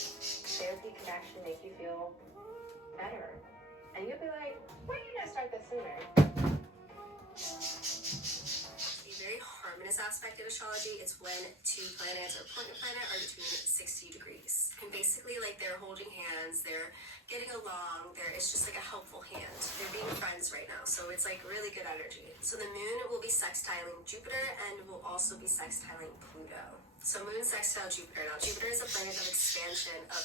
therapy can actually make you feel better. And you'll be like, why didn't I start this sooner? A very harmonious aspect of astrology is when two planets or point of planet are between 60 degrees. And basically, like, they're holding hands, they're getting along, it's just like a helpful hand. They're being friends right now, so it's like really good energy. So the moon will be sextiling Jupiter and will also be sextiling Pluto. So moon sextile Jupiter. Now Jupiter is a planet of expansion, of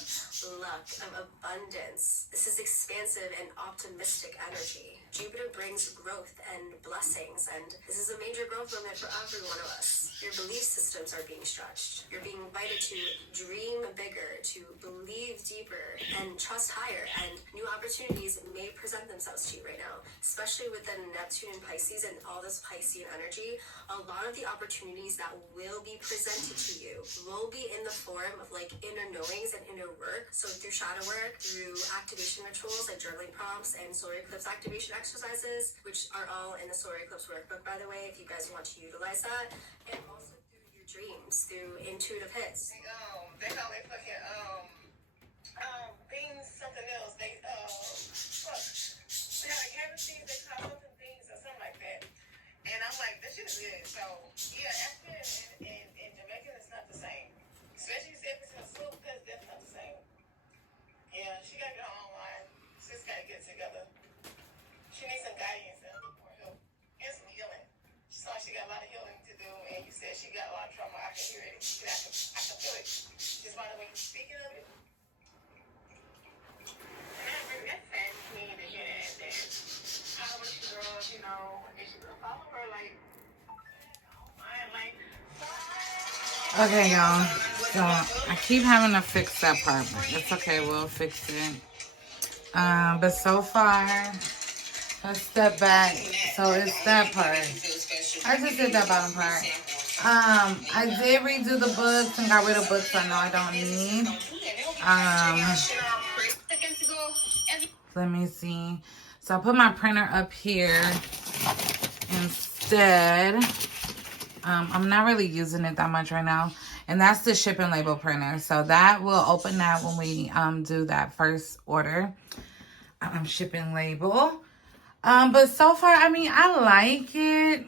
luck, of abundance. This is expansive and optimistic energy. Jupiter brings growth and blessings, and this is a major growth moment for every one of us. Your belief systems are being stretched. You're being invited to dream bigger, to believe deeper, and trust higher. And new opportunities may present themselves to you right now, especially with the Neptune and Pisces and all this Piscean energy. A lot of the opportunities that will be presented to you will be in the form of like inner knowings and inner work. So through shadow work, through activation rituals like journaling prompts and solar eclipse activation exercises, which are all in the solar eclipse workbook, by the way, if you guys want to utilize that. And also through your dreams, through intuitive hits. They call it fucking things something else. They had a cabin things they call something things or something like that. And I'm like, this shit is good. So yeah, African and Jamaican is not the same. Especially if it's in a slow because that's not the same. Yeah, she gotta get her online. She's gotta get it together. She needs some guidance and more help and some healing. She's like she got a lot of healing to do, and you said she got a lot of trauma. I can hear it. I can feel it. Just by the way you're speaking of it. And that saddens me to hear that I wish the girls, you know, they should follow her like, Okay, y'all. So I keep having to fix that part, but it's okay. We'll fix it. But so far, let's step back. So it's that part. I just did that bottom part. I did redo the books and got rid of books I know I don't need. Let me see. So I put my printer up here instead. I'm not really using it that much right now. And that's the shipping label printer. So that will open that when we do that first order. Shipping label. But so far, I mean, I like it.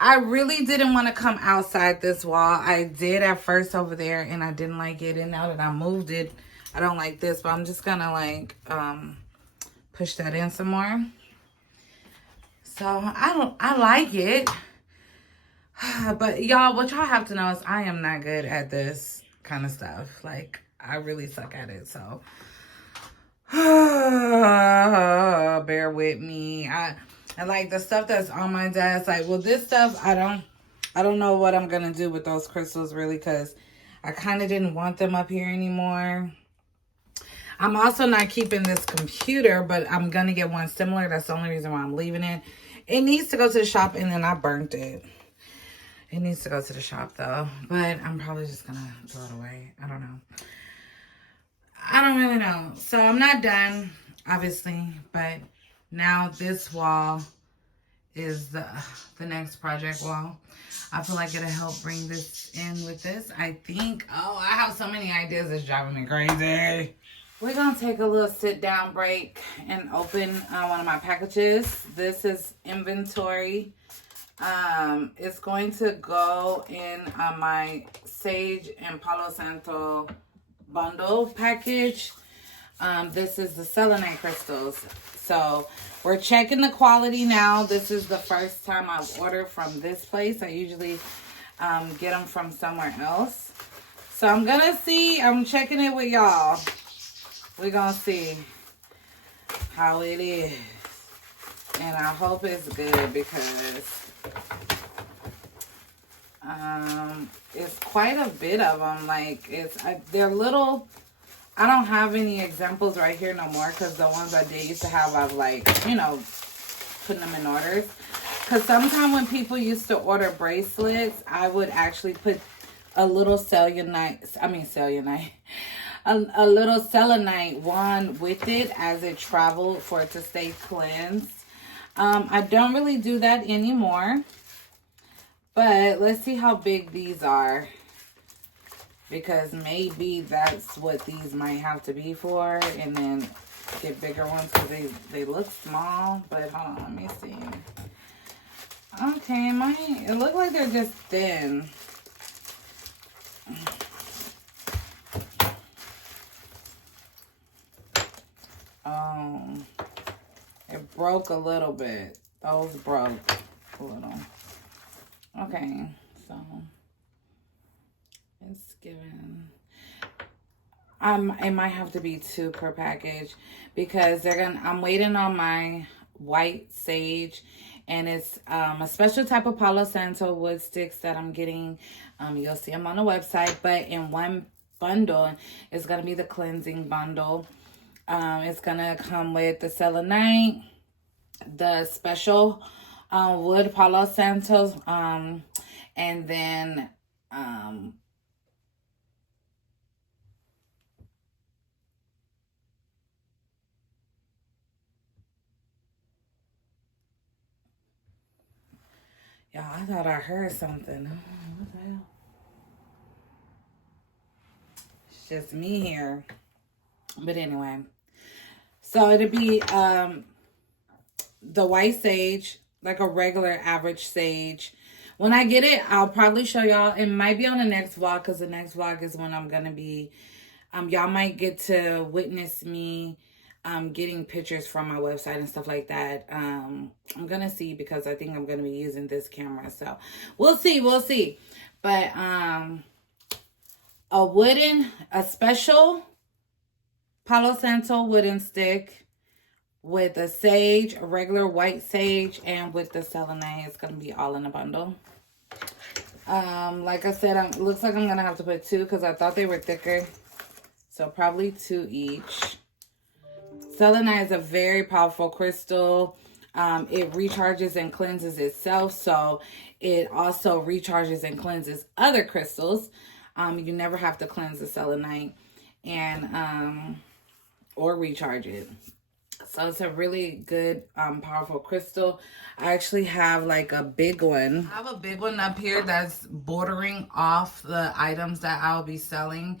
I really didn't want to come outside this wall. I did at first over there and I didn't like it. And now that I moved it, I don't like this. But I'm just going to like push that in some more. So I like it. But y'all, what y'all have to know is I am not good at this kind of stuff. Like, I really suck at it. So bear with me. I like the stuff that's on my desk. Like, well, this stuff, I don't know what I'm gonna do with those crystals really, because I kind of didn't want them up here anymore. I'm also not keeping this computer, but I'm gonna get one similar. That's the only reason why I'm leaving it. It needs to go to the shop, and then I burnt it. It needs to go to the shop though, but I'm probably just gonna throw it away. I don't know. I don't really know. So I'm not done, obviously, but now this wall is the next project wall. I feel like it'll help bring this in with this. I think, oh, I have so many ideas. It's driving me crazy. We're going to take a little sit down break and open one of my packages. This is inventory. It's going to go in my Sage and Palo Santo bundle package. This is the selenite crystals. So we're checking the quality now. This is the first time I've ordered from this place. I usually get them from somewhere else. So I'm gonna see. I'm checking it with y'all. We're gonna see how it is. And I hope it's good because it's quite a bit of them. Like, they're little. I don't have any examples right here no more because the ones I did used to have, I've like, you know, putting them in orders. Because sometimes when people used to order bracelets, I would actually put a little cellulite, a little selenite wand with it as it traveled for it to stay cleansed. I don't really do that anymore. But let's see how big these are. Because maybe that's what these might have to be for. And then get bigger ones because they look small. But hold on, let me see. Okay, it look like they're just thin. Oh, it broke a little bit. Those broke a little. Okay, so it's given. It might have to be 2 per package because I'm waiting on my white sage, and it's a special type of Palo Santo wood sticks that I'm getting. You'll see them on the website, but in one bundle, it's gonna be the cleansing bundle. It's gonna come with the selenite, the special wood Palo Santos, and then y'all, I thought I heard something. What the hell? It's just me here. But anyway, so it'll be the white sage, like a regular average sage. When I get it, I'll probably show y'all. It might be on the next vlog because the next vlog is when I'm going to be, y'all might get to witness me getting pictures from my website and stuff like that. I'm going to see because I think I'm going to be using this camera. So we'll see. But a special Palo Santo wooden stick with a sage, a regular white sage, and with the selenite. It's going to be all in a bundle. Like I said, it looks like I'm going to have to put 2 because I thought they were thicker. So probably 2 each. Selenite is a very powerful crystal. It recharges and cleanses itself. So it also recharges and cleanses other crystals. You never have to cleanse the selenite and or recharge it. So it's a really good, powerful crystal. I actually have like a big one. I have a big one up here that's bordering off the items that I'll be selling.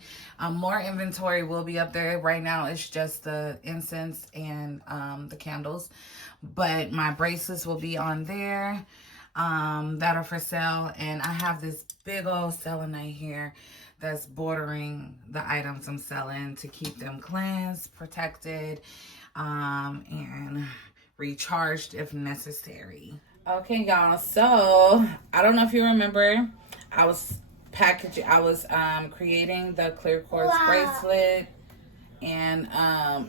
More inventory will be up there. Right now it's just the incense and the candles. But my bracelets will be on there that are for sale. And I have this big old selenite here that's bordering the items I'm selling to keep them cleansed, protected, and recharged if necessary. Okay, y'all, so I don't know if you remember, I was creating the clear quartz bracelet and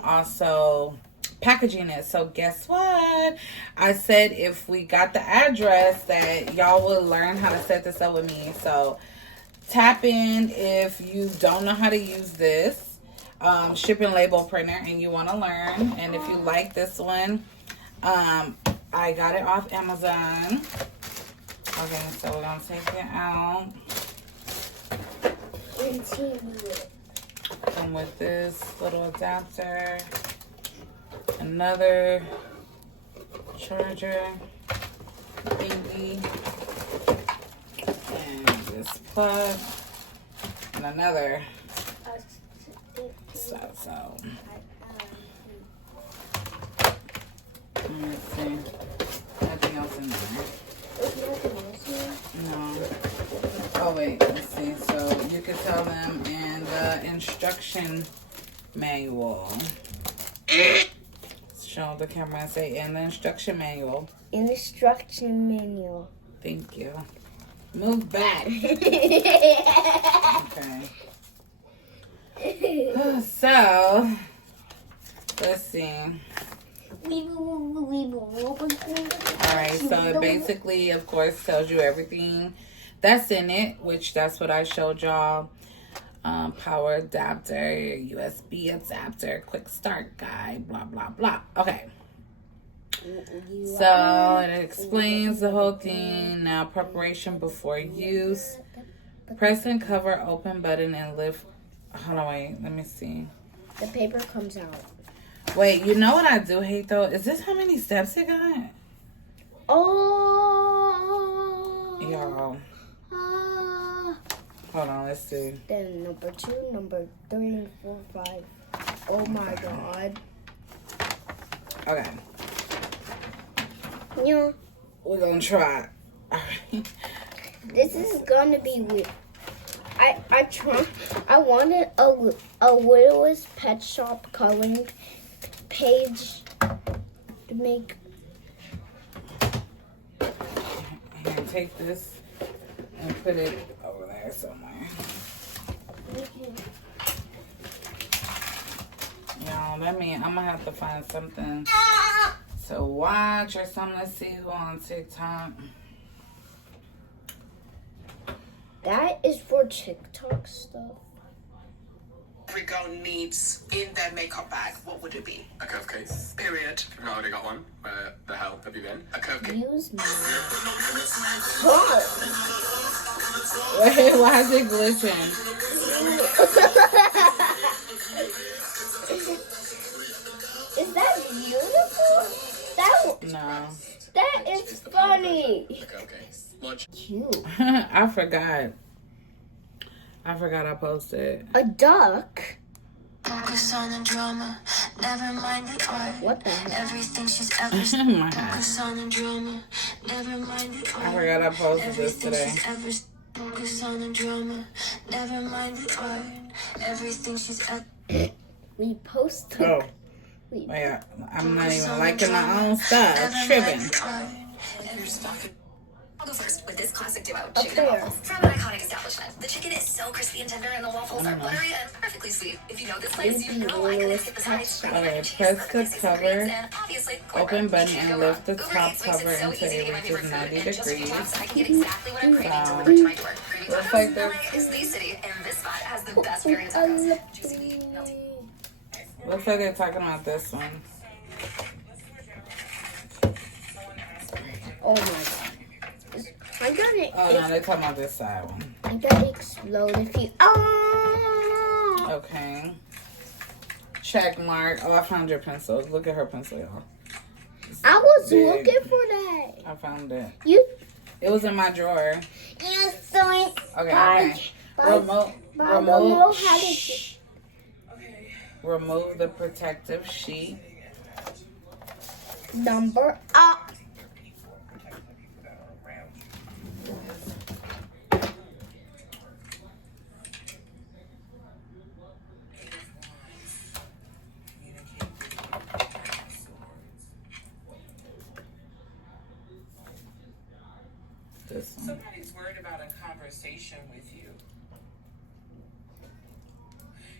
also packaging it. So guess what? I said if we got the address that y'all will learn how to set this up with me. So tap in if you don't know how to use this shipping label printer and you want to learn. And if you like this one, I got it off Amazon. Okay, so we're gonna take it out. Come with this little adapter, another charger thingy, and this plug, and another stuff. So let me see. Nothing else in there. No. Oh wait, let's see. So you can tell them in the instruction manual. Show the camera and say in the instruction manual. Instruction manual. Thank you. Move back. Okay. So let's see. Alright, so it basically, of course, tells you everything that's in it, which that's what I showed y'all. Power adapter, USB adapter, quick start guide, blah, blah, blah. Okay. So it explains the whole thing. Now, preparation before use. Press and cover open button and lift. Hold on, wait. Let me see. The paper comes out. Wait, you know what I do hate though? Is this how many steps it got? Oh. Y'all. Hold on, let's see. Then number 2, number 3, 4, 5. Oh my god. Okay. Yeah. We're gonna try. Alright. This is gonna be weird. I wanted a Littlest Pet Shop coloring page to make. Here, take this and put it over there somewhere. Y'all, that means I'm gonna have to find something to watch or something. Let's see who on TikTok. That is for TikTok stuff. Every girl needs in their makeup bag. What would it be? A curve case. Period. I've already got one. Where the hell have you been? A curve case. Use me. Wait, why is it glitching? Is that beautiful? No. That is funny. A curve case. Much. Cute. I forgot I posted. A duck. Focus on the drama, never mind the art. What the heck? Everything she's ever Oh my God. focus on the drama, never mind the art. I forgot I posted this Everything today. she's ever focus on the drama, never mind the art. Everything she's ever. We post. Oh. We Wait, I'm not even liking my own stuff. Tripping. I'll go first with this classic duo, Up chicken and there. waffles from an iconic establishment. The chicken is so crispy and tender, and the waffles are buttery and perfectly sweet. If you know this place, you know I couldn't skip the sides. Okay, press the cover, open button, and lift the top cover until it reaches 90 degrees. I can get exactly what I'm craving So, delivered to my door. looks like LA this. is the city, and this spot has the best variant tacos. Juicy meat, melty. Looks like they're talking about this one. Oh my god. I got it. Oh no, they're talking about this side one. I got it explode if you. Oh. Okay. Check mark. Oh, I found your pencil. Look at her pencil, y'all. I was Big. looking for that. I found it. You. It was in my drawer. You saw it. Okay. Remove. Remove the protective sheet. Number up. This one. Somebody's worried about a conversation with you.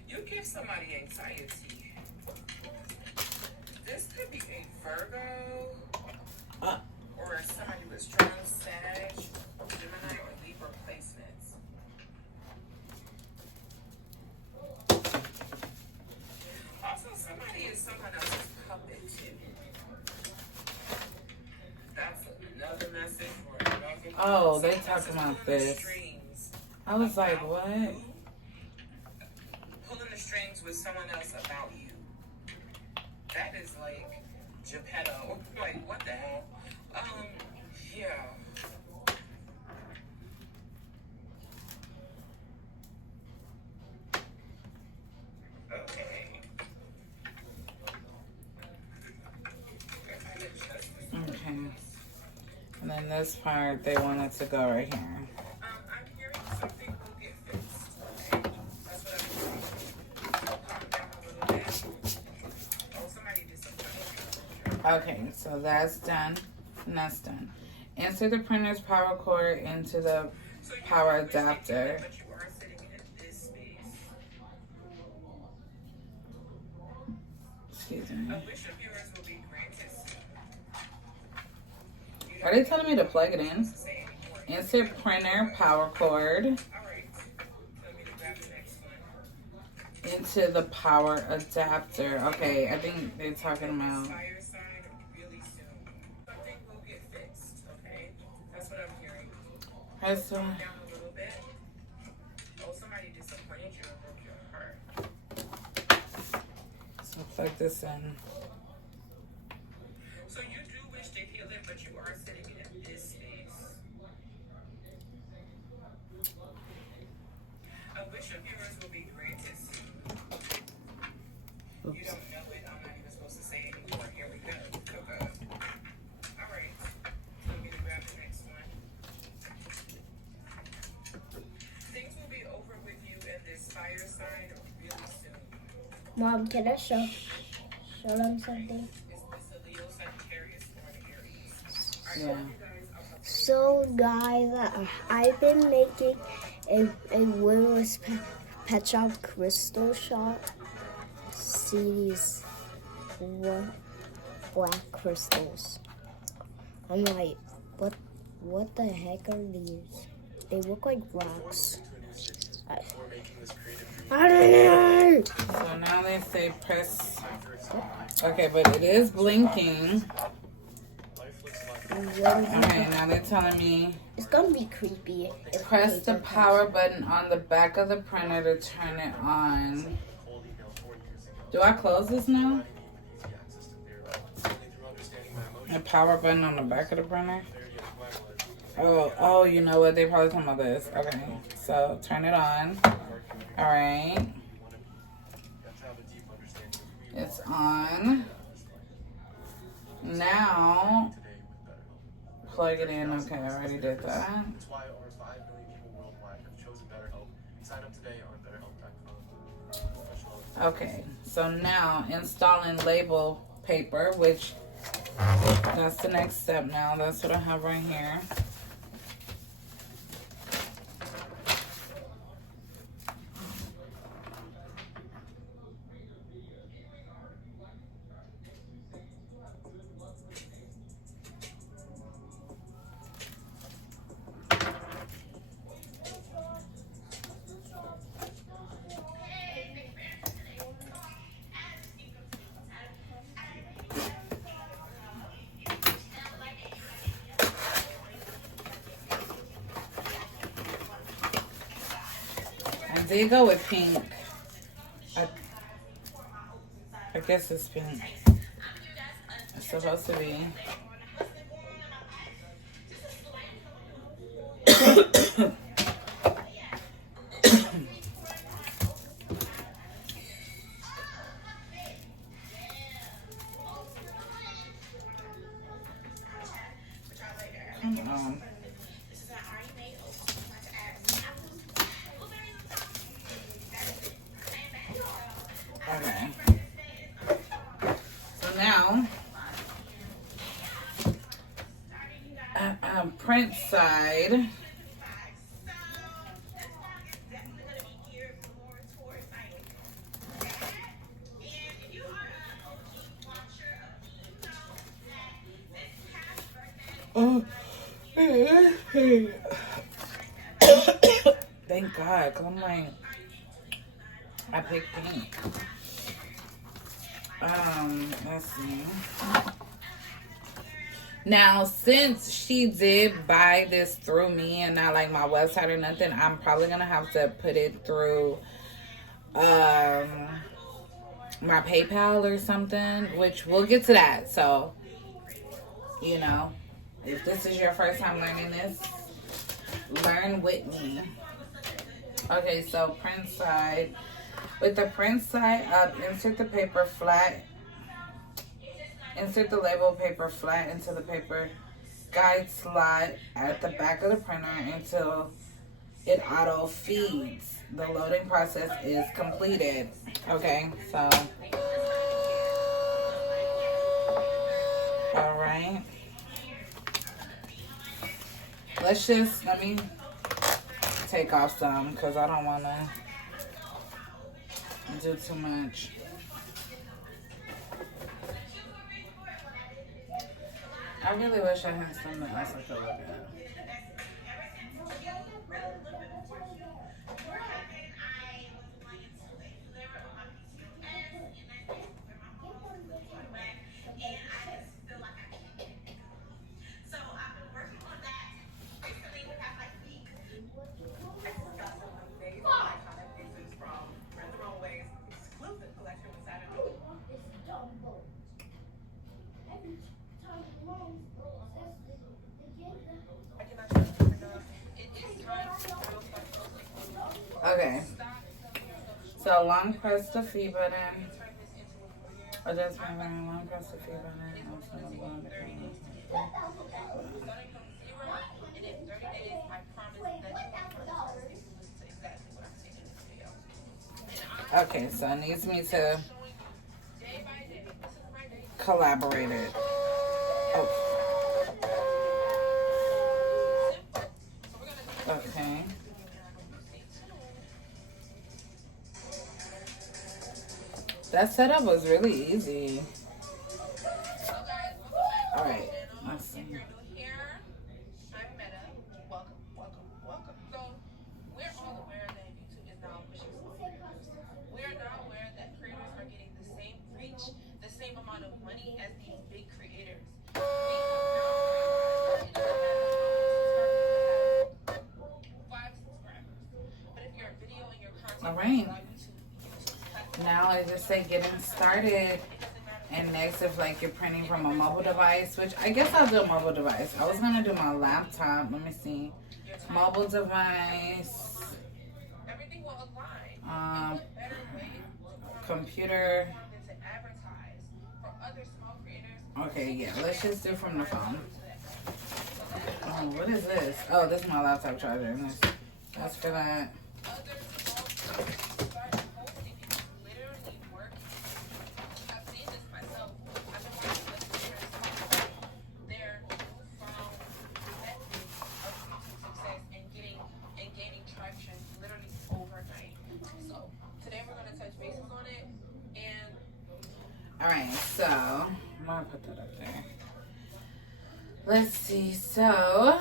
You give somebody anxiety. This could be a Virgo or somebody with strong Sag, Gemini, or Libra placements. Also, somebody is someone else's puppet too. Oh, they talking about this. Strings. I was like, what? Pulling the strings with someone else about you. That is like Geppetto. Like, what the hell? Yeah. Okay. Okay. And then this part, they wanted to go right here. I'm hearing something will get fixed. Okay? That's what I'm hearing. Calm down a little bit. Oh, somebody did something. Okay, so that's done. And that's done. Insert the printer's power cord into the power adapter. But you are sitting in this space. Excuse me. A wish of yours will be granted. Are they telling me to plug it in? Insert printer power cord All right. Tell me to grab the next one. into the power adapter. Okay, I think they're talking about. Fire sign really soon. Something will get fixed. Okay? That's what I'm hearing. Press the- Calm down a little bit. Oh, somebody disappointed you and broke your heart. So plug this in. So you do wish to heal it, but you are sitting in this space. A wish of yours will be granted soon. You don't know it. I'm not even supposed to say anymore. Here we go. Coco. All right. Tell me to grab the next one. Things will be over with you and this fire sign really soon. Mom, can I show them something? It's a Leo, Sagittarius, or an Aries. All right, Yeah. you guys, I'll So guys, I've been making a Willis Pet Shop crystal shop. See these black crystals. I'm like, what the heck are these? They look like rocks. I don't know. So now they say press. Okay, but it is blinking. Okay, now they're telling me It's gonna be creepy. If press the they power button on the back of the printer to turn it on. Do I close this now? The power button on the back of the printer? Oh, you know what? They probably talking about this. Okay, so turn it on. All right. It's on. Now, plug it in. Okay, I already did that. Okay, so now installing label paper, which that's the next step now. That's what I have right here. I did go with pink. I guess it's pink. It's supposed to be. Come on. Okay. So now, print side. Oh. Thank God, because I'm like, I picked pink. Let's see. Now, since she did buy this through me and not like my website or nothing, I'm probably gonna have to put it through my PayPal or something, which we'll get to that. So, you know, if this is your first time learning this, learn with me. Okay, so print side. With the print side up, insert the paper flat. Insert the label paper flat into the paper guide slot at the back of the printer until it auto feeds. The loading process is completed. Okay, so all right. Let me take off some because I don't want to do too much. I really wish I had something else I could look at. Okay, so long press the feed button. Adjust my line, long press the feed button. Okay, so it needs me to collaborate it. Oh. Okay. That setup was really easy. All right, let's see. All right. Now I just say getting started. And next, if like you're printing from a mobile device, which I guess I'll do a mobile device. I was gonna do my laptop. Let me see. Mobile device. Computer. Okay, yeah. Let's just do from the phone. Oh, what is this? Oh, this is my laptop charger. That's for that. Alright, so I'm gonna put that up there. Let's see, so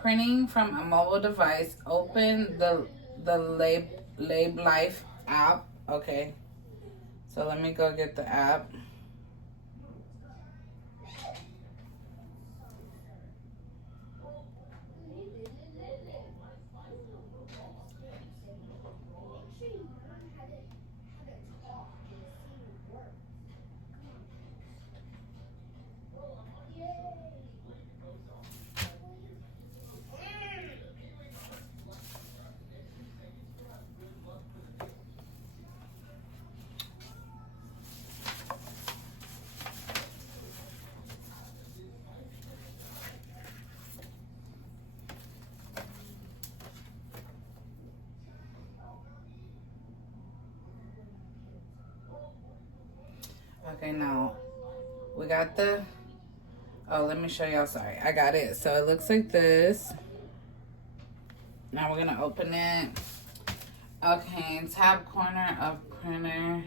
printing from a mobile device, open the Lab Life app. Okay, so let me go get the app. Okay, now we got the, oh, let me show y'all. Sorry, I got it. So it looks like this. Now we're gonna open it. Okay, tab corner of printer.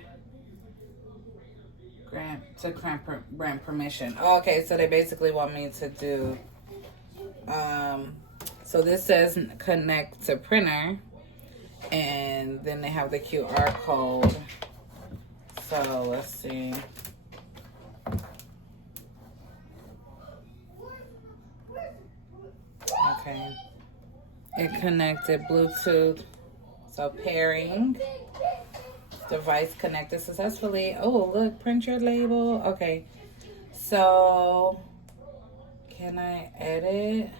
Grant permission. Oh, okay, so they basically want me to do, so this says connect to printer, and then they have the QR code. So let's see. Okay. It connected Bluetooth. So pairing. Device connected successfully. Oh, look, print your label. Okay. So can I edit?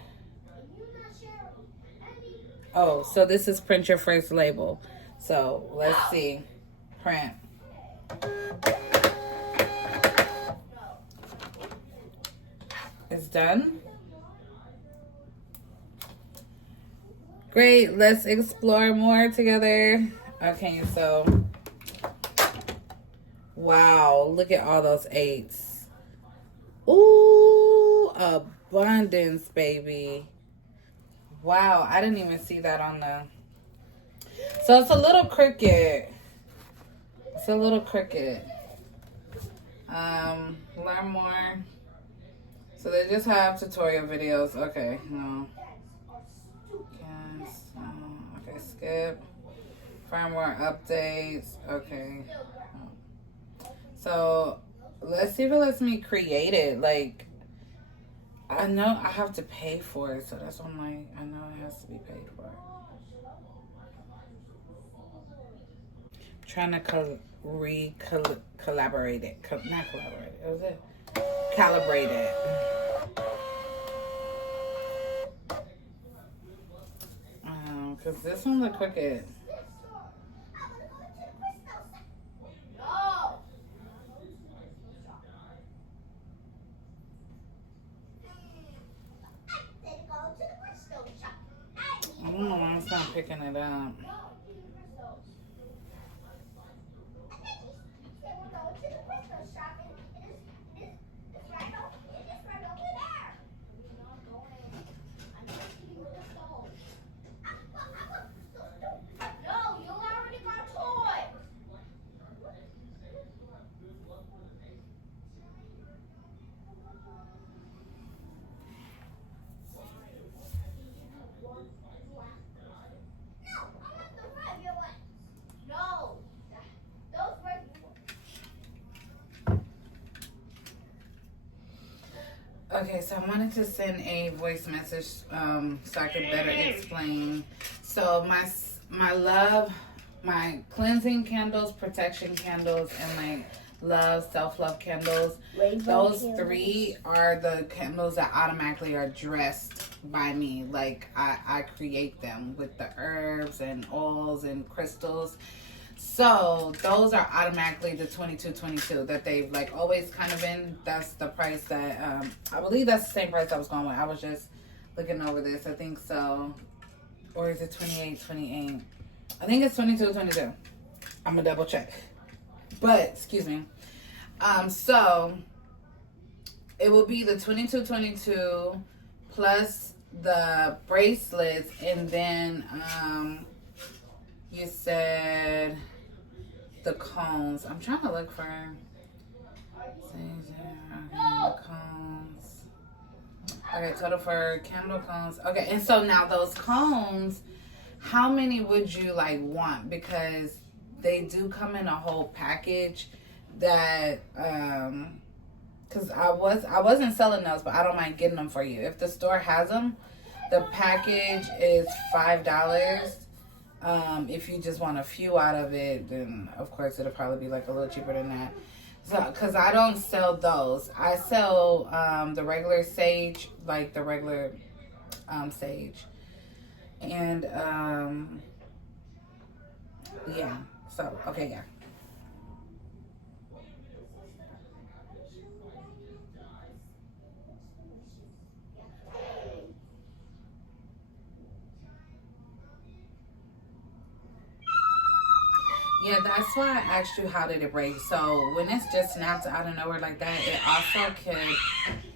Oh, so this is print your first label. So let's see. Print. It's done. Great. Let's explore more together. Okay, so wow, look at all those 8s. Ooh, abundance, baby. Wow, I didn't even see that on the... So it's a little crooked. It's a little crooked. Learn more. So they just have tutorial videos. Okay, no. Yes, okay, skip. Firmware updates. Okay. So let's see if it lets me create it. Like, I know I have to pay for it, so that's why I'm like, I know it has to be paid for. Trying to collaborate it. Not collaborate it. Was it? Calibrate it. Because this one look crooked. I don't know why it's not picking it up. Okay, so I wanted to send a voice message so I could better explain. So my love, my cleansing candles, protection candles, and my love, self-love candles, those 3 are the candles that automatically are dressed by me. Like I create them with the herbs and oils and crystals. So those are automatically the $22.22 that they've like always kind of been. That's the price that I believe that's the same price I was going with. I was just looking over this. I think so. Or is it $28.28? I think it's $22.22. I'm gonna double check. But excuse me. So it will be the $22.22 plus the bracelets, and then you said the cones. I'm trying to look for the cones. Okay, total for candle cones. Okay, and so now those cones, how many would you like want? Because they do come in a whole package that because I wasn't selling those, but I don't mind getting them for you. If the store has them, the package is $5. If you just want a few out of it, then of course it'll probably be like a little cheaper than that. So, because I don't sell those. I sell the regular sage, like the regular sage. And yeah. So, okay, yeah. Yeah, that's why I asked you how did it break. So when it's just snapped out of nowhere like that, it also could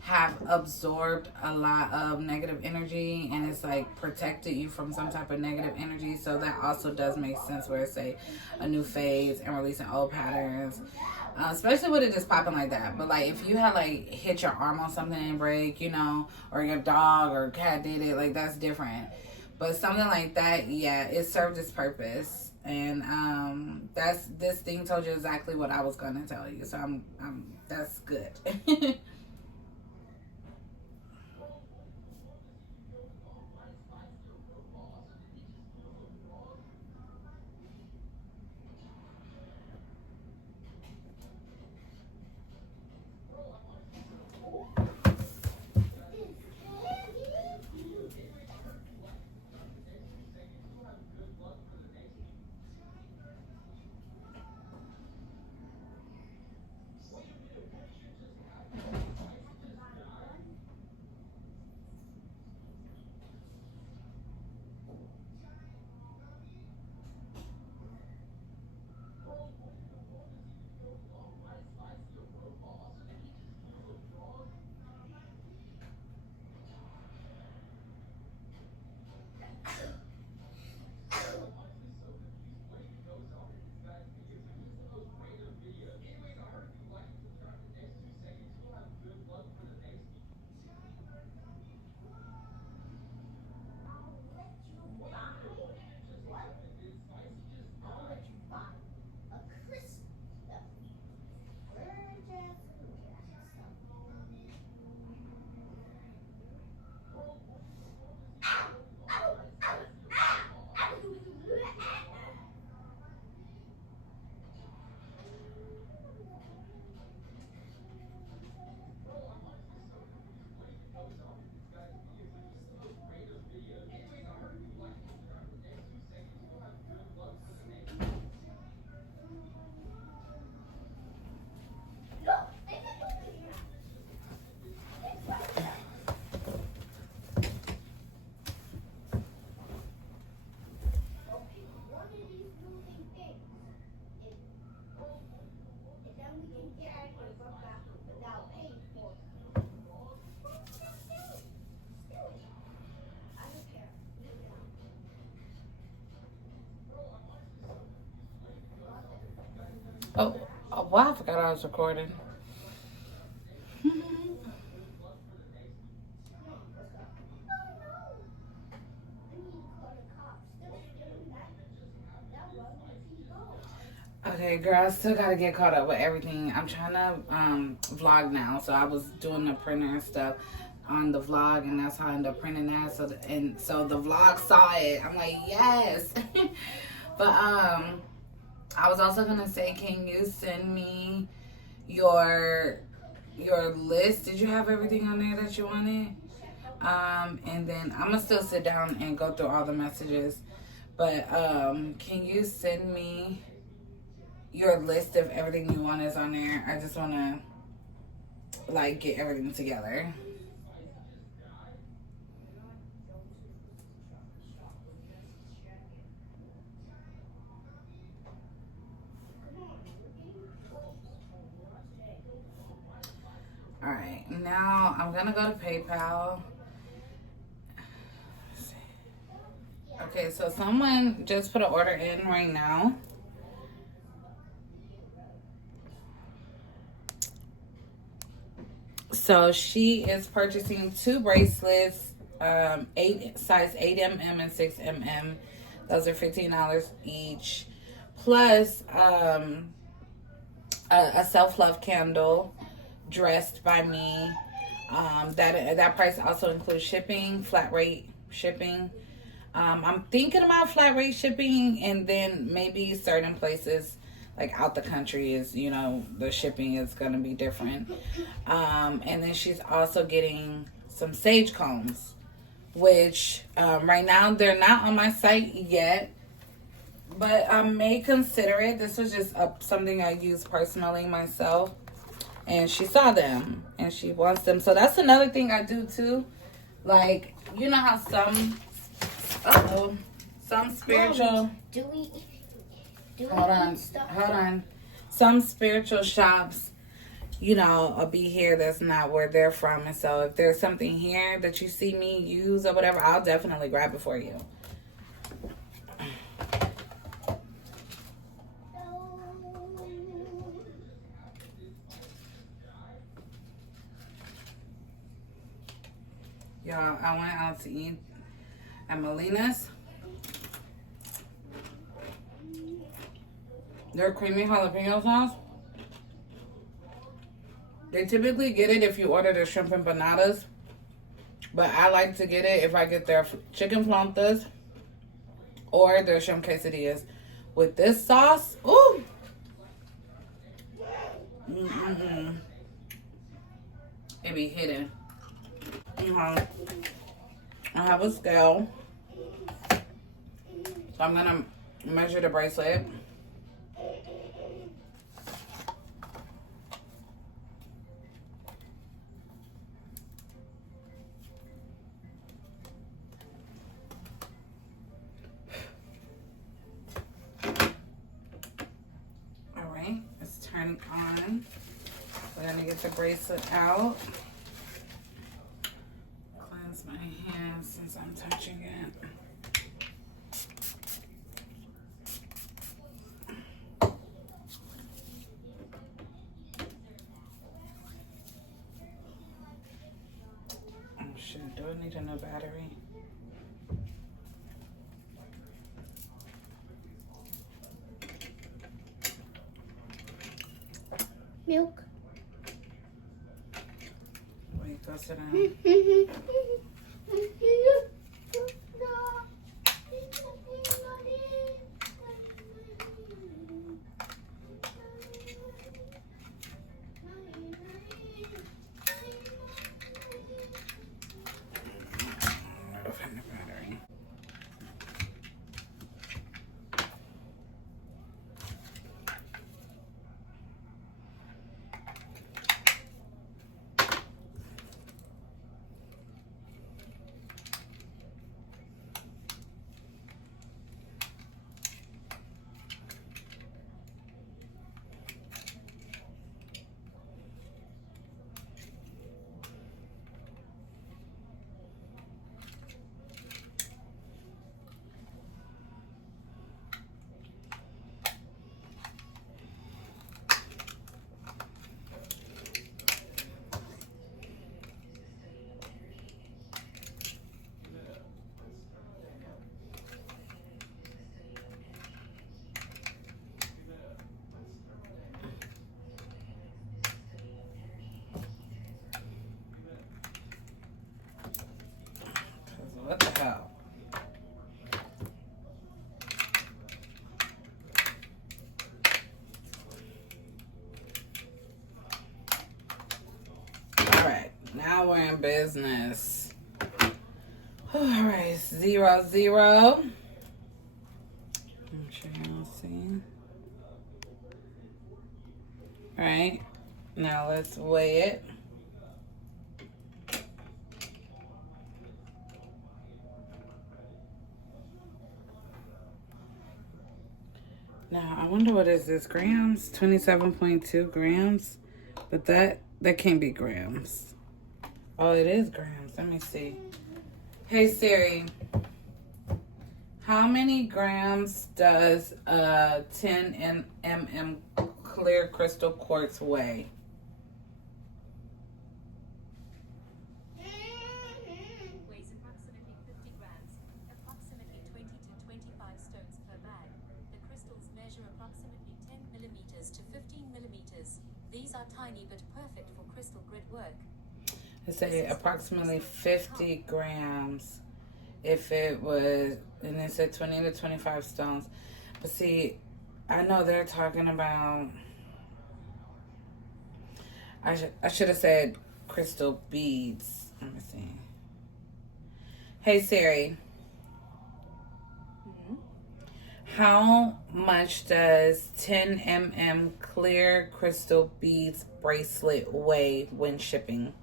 have absorbed a lot of negative energy, and it's like protected you from some type of negative energy. So that also does make sense where it's a new phase and releasing old patterns. Especially with it just popping like that. But like if you had like hit your arm on something and break, you know, or your dog or cat did it, like that's different. But something like that, yeah, it served its purpose. And this thing told you exactly what I was gonna tell you. So I'm that's good. Oh, wow, I forgot I was recording. Okay, girl, I still gotta get caught up with everything. I'm trying to vlog now, so I was doing the printer and stuff on the vlog, and that's how I ended up printing that. So the vlog saw it. I'm like, yes. But I was also gonna say, can you send me your list? Did you have everything on there that you wanted? And then I'm gonna still sit down and go through all the messages. But can you send me your list of everything you want is on there? I just want to like get everything together. All right, now I'm gonna go to PayPal. Okay, so someone just put an order in right now. So she is purchasing 2 bracelets, size 8mm and 6mm. Those are $15 each. Plus a self-love candle dressed by me. That price also includes shipping, flat rate shipping. I'm thinking about flat rate shipping, and then maybe certain places like out the country is, you know, the shipping is going to be different. And then she's also getting some sage combs, which right now they're not on my site yet, but I may consider it. This was just something I use personally myself, and she saw them and she wants them. So that's another thing I do too. Like, you know how some spiritual... Hold on. Some spiritual shops, you know, will be here that's not where they're from. And so if there's something here that you see me use or whatever, I'll definitely grab it for you. Y'all, I went out to eat at Molina's. Their creamy jalapeno sauce. They typically get it if you order their shrimp empanadas. But I like to get it if I get their chicken flautas or their shrimp quesadillas. With this sauce, ooh. It be hidden. I have a scale. So I'm going to measure the bracelet. Turn on. We're gonna get the bracelet out. Cleanse my hands since I'm touching it. Oh shit, do I need a new battery? Milk. Wait, go sit down. business. All right, 0, 0. I'm sure y'all see. All right, now let's weigh it. Now, I wonder what is this, grams? 27.2 grams? But that can't be grams. Oh, it is grams. Let me see. Hey, Siri. How many grams does a 10 mm clear crystal quartz weigh? Weighs approximately 50 grams, approximately 20 to 25 stones per bag. The crystals measure approximately 10 millimeters to 15 millimeters. These are tiny but perfect for crystal grit work. It say approximately 50 grams if it was, and it said 20 to 25 stones. But see, I know they're talking about, I should have said crystal beads. Let me see. Hey, Siri. How much does 10 mm clear crystal beads bracelet weigh when shipping?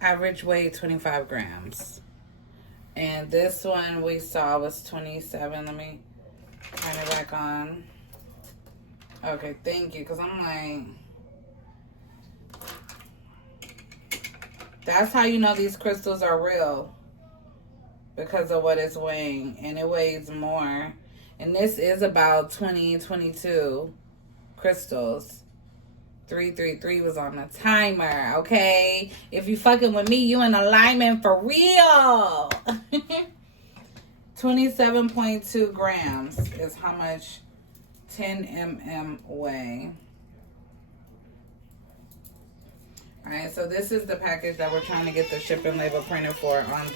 Average weight 25 grams. And this one we saw was 27. Let me turn it back on. Okay, thank you. Because I'm like, that's how you know these crystals are real. Because of what it's weighing. And it weighs more. And this is about 22 crystals. 333 was on the timer, okay? If you fucking with me, you in alignment for real. 27.2 grams is how much 10 mm weigh. All right, so this is the package that we're trying to get the shipping label printed for on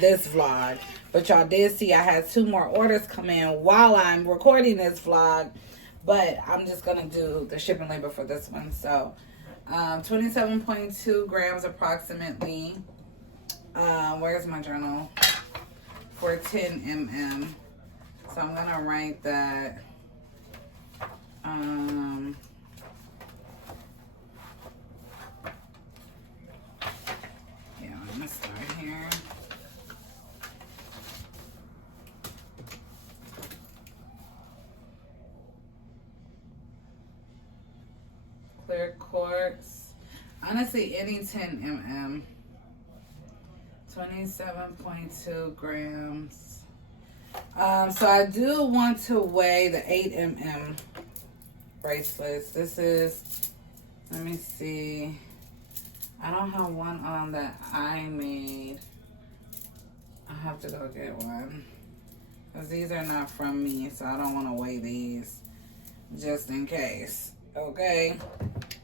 this vlog. But y'all did see I had 2 more orders come in while I'm recording this vlog. But I'm just going to do the shipping label for this one. So, 27.2 grams approximately. Where's my journal? For 10 mm. So, I'm going to write that. Yeah, I'm going to start here. Clear quartz. Honestly, any 10 mm. 27.2 grams. So I do want to weigh the 8 mm bracelets. This is, let me see. I don't have one on that I made. I have to go get one. Because these are not from me, so I don't want to weigh these just in case. Okay?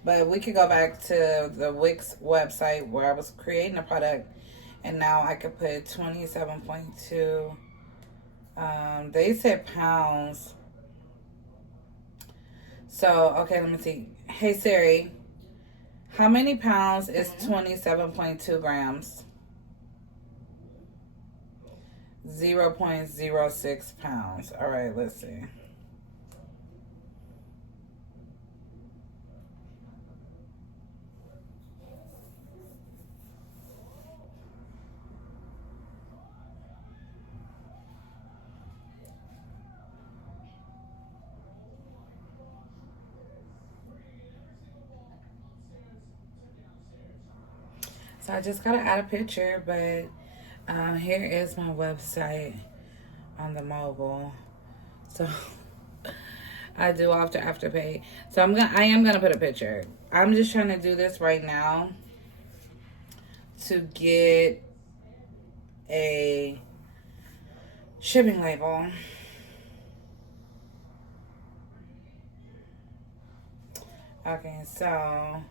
But we could go back to the Wix website where I was creating a product. And now I could put 27.2. They said pounds. So, okay, let me see. Hey, Siri. How many pounds is 27.2 grams? 0.06 pounds. All right, let's see. So I just gotta add a picture, but here is my website on the mobile. So I do Afterpay. So I am gonna put a picture. I'm just trying to do this right now. to get a shipping label. Okay, so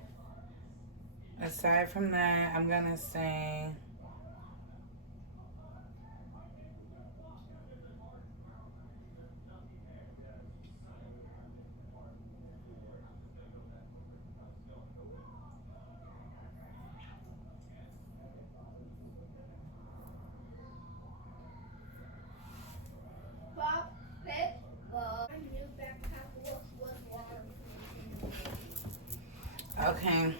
aside from that, I'm gonna say okay.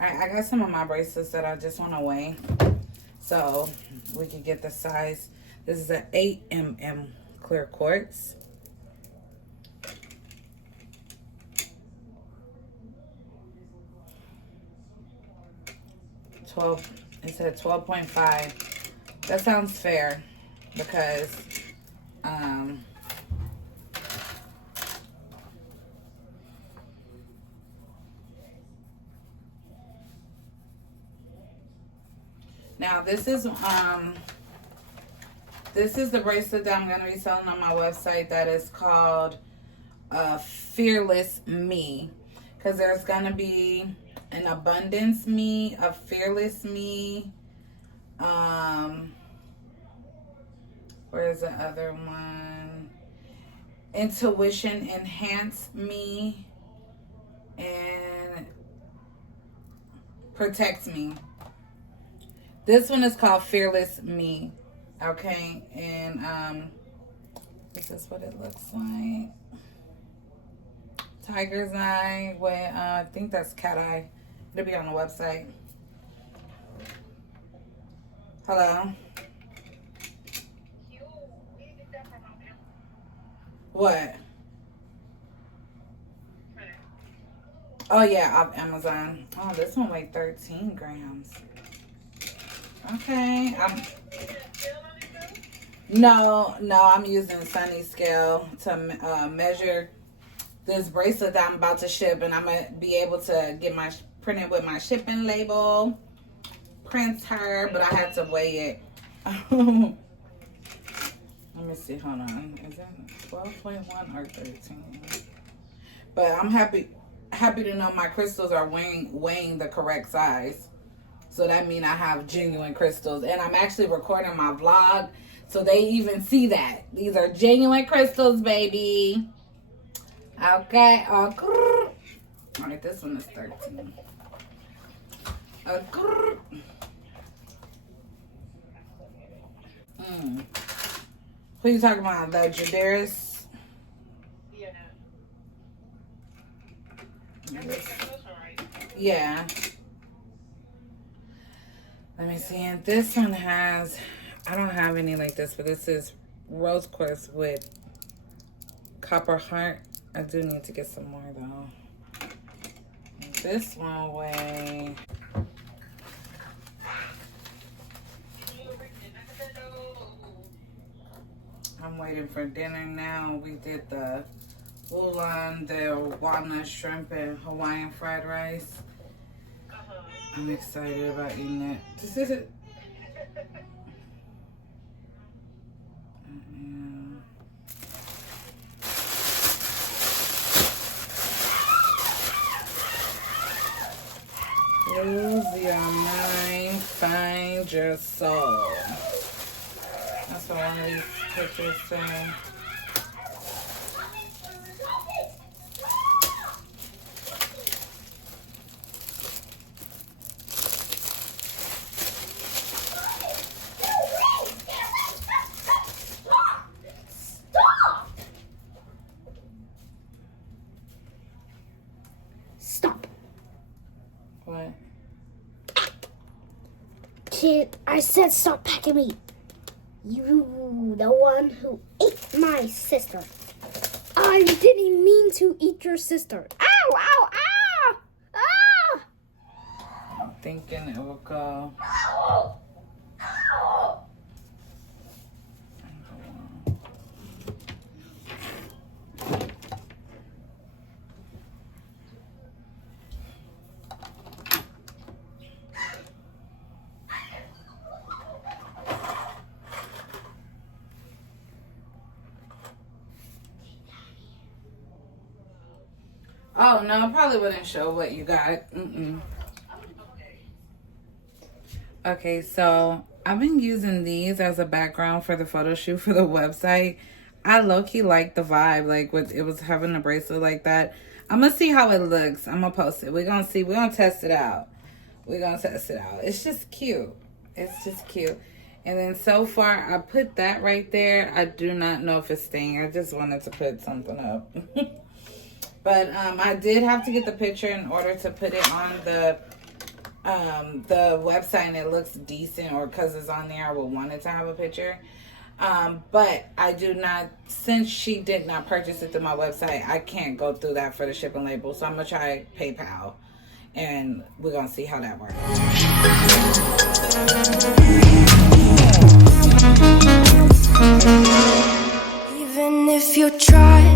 Alright, I got some of my bracelets that I just want to weigh. So we can get the size. This is an 8mm clear quartz. It said 12.5. That sounds fair because now this is the bracelet that I'm going to be selling on my website that is called Fearless Me, because there's going to be an abundance me, a fearless me, where's the other one? Intuition enhanced me, and protects me. This one is called Fearless Me. Okay, and this is what it looks like. Tiger's eye with I think that's cat eye. It'll be on the website. Hello. What? Oh yeah, off Amazon. Oh, this one weighed 13 grams. Okay. No, I'm using Sunny Scale to measure this bracelet that I'm about to ship, and I'm gonna be able to get my printed with my shipping label, print her, but I had to weigh it. Let me see, hold on, is that 12.1 or 13? But I'm happy to know my crystals are weighing the correct size. So that means I have genuine crystals, and I'm actually recording my vlog, so they even see that these are genuine crystals, baby. Okay. All right, this one is 13. Who you talking about? The Jadaris? Yeah. Let me see. And this one has, I don't have any like this, but this is rose quartz with copper heart. I do need to get some more though. And this one weighs. I'm waiting for dinner now. We did the Wulan, the walnut shrimp and Hawaiian fried rice. I'm excited about eating it. This is it. Lose your mind, find your soul. That's what one of these pictures say. Stop. What? Kid, I said stop pecking me. You, the one who ate my sister. I didn't mean to eat your sister. Ow, ow, ow! Ah! I'm thinking it will go. Oh, no, I probably wouldn't show what you got. Okay, so I've been using these as a background for the photo shoot for the website. I low-key like the vibe, like with it was having a bracelet like that. I'm going to see how it looks. I'm going to post it. We're going to see. We're going to test it out. We're going to test it out. It's just cute. It's just cute. And then so far, I put that right there. I do not know if it's staying. I just wanted to put something up. But I did have to get the picture in order to put it on the website, and it looks decent, or because it's on there, I would want it to have a picture. But I do not, since she did not purchase it through my website, I can't go through that for the shipping label. So I'm going to try PayPal, and we're going to see how that works. Even if you try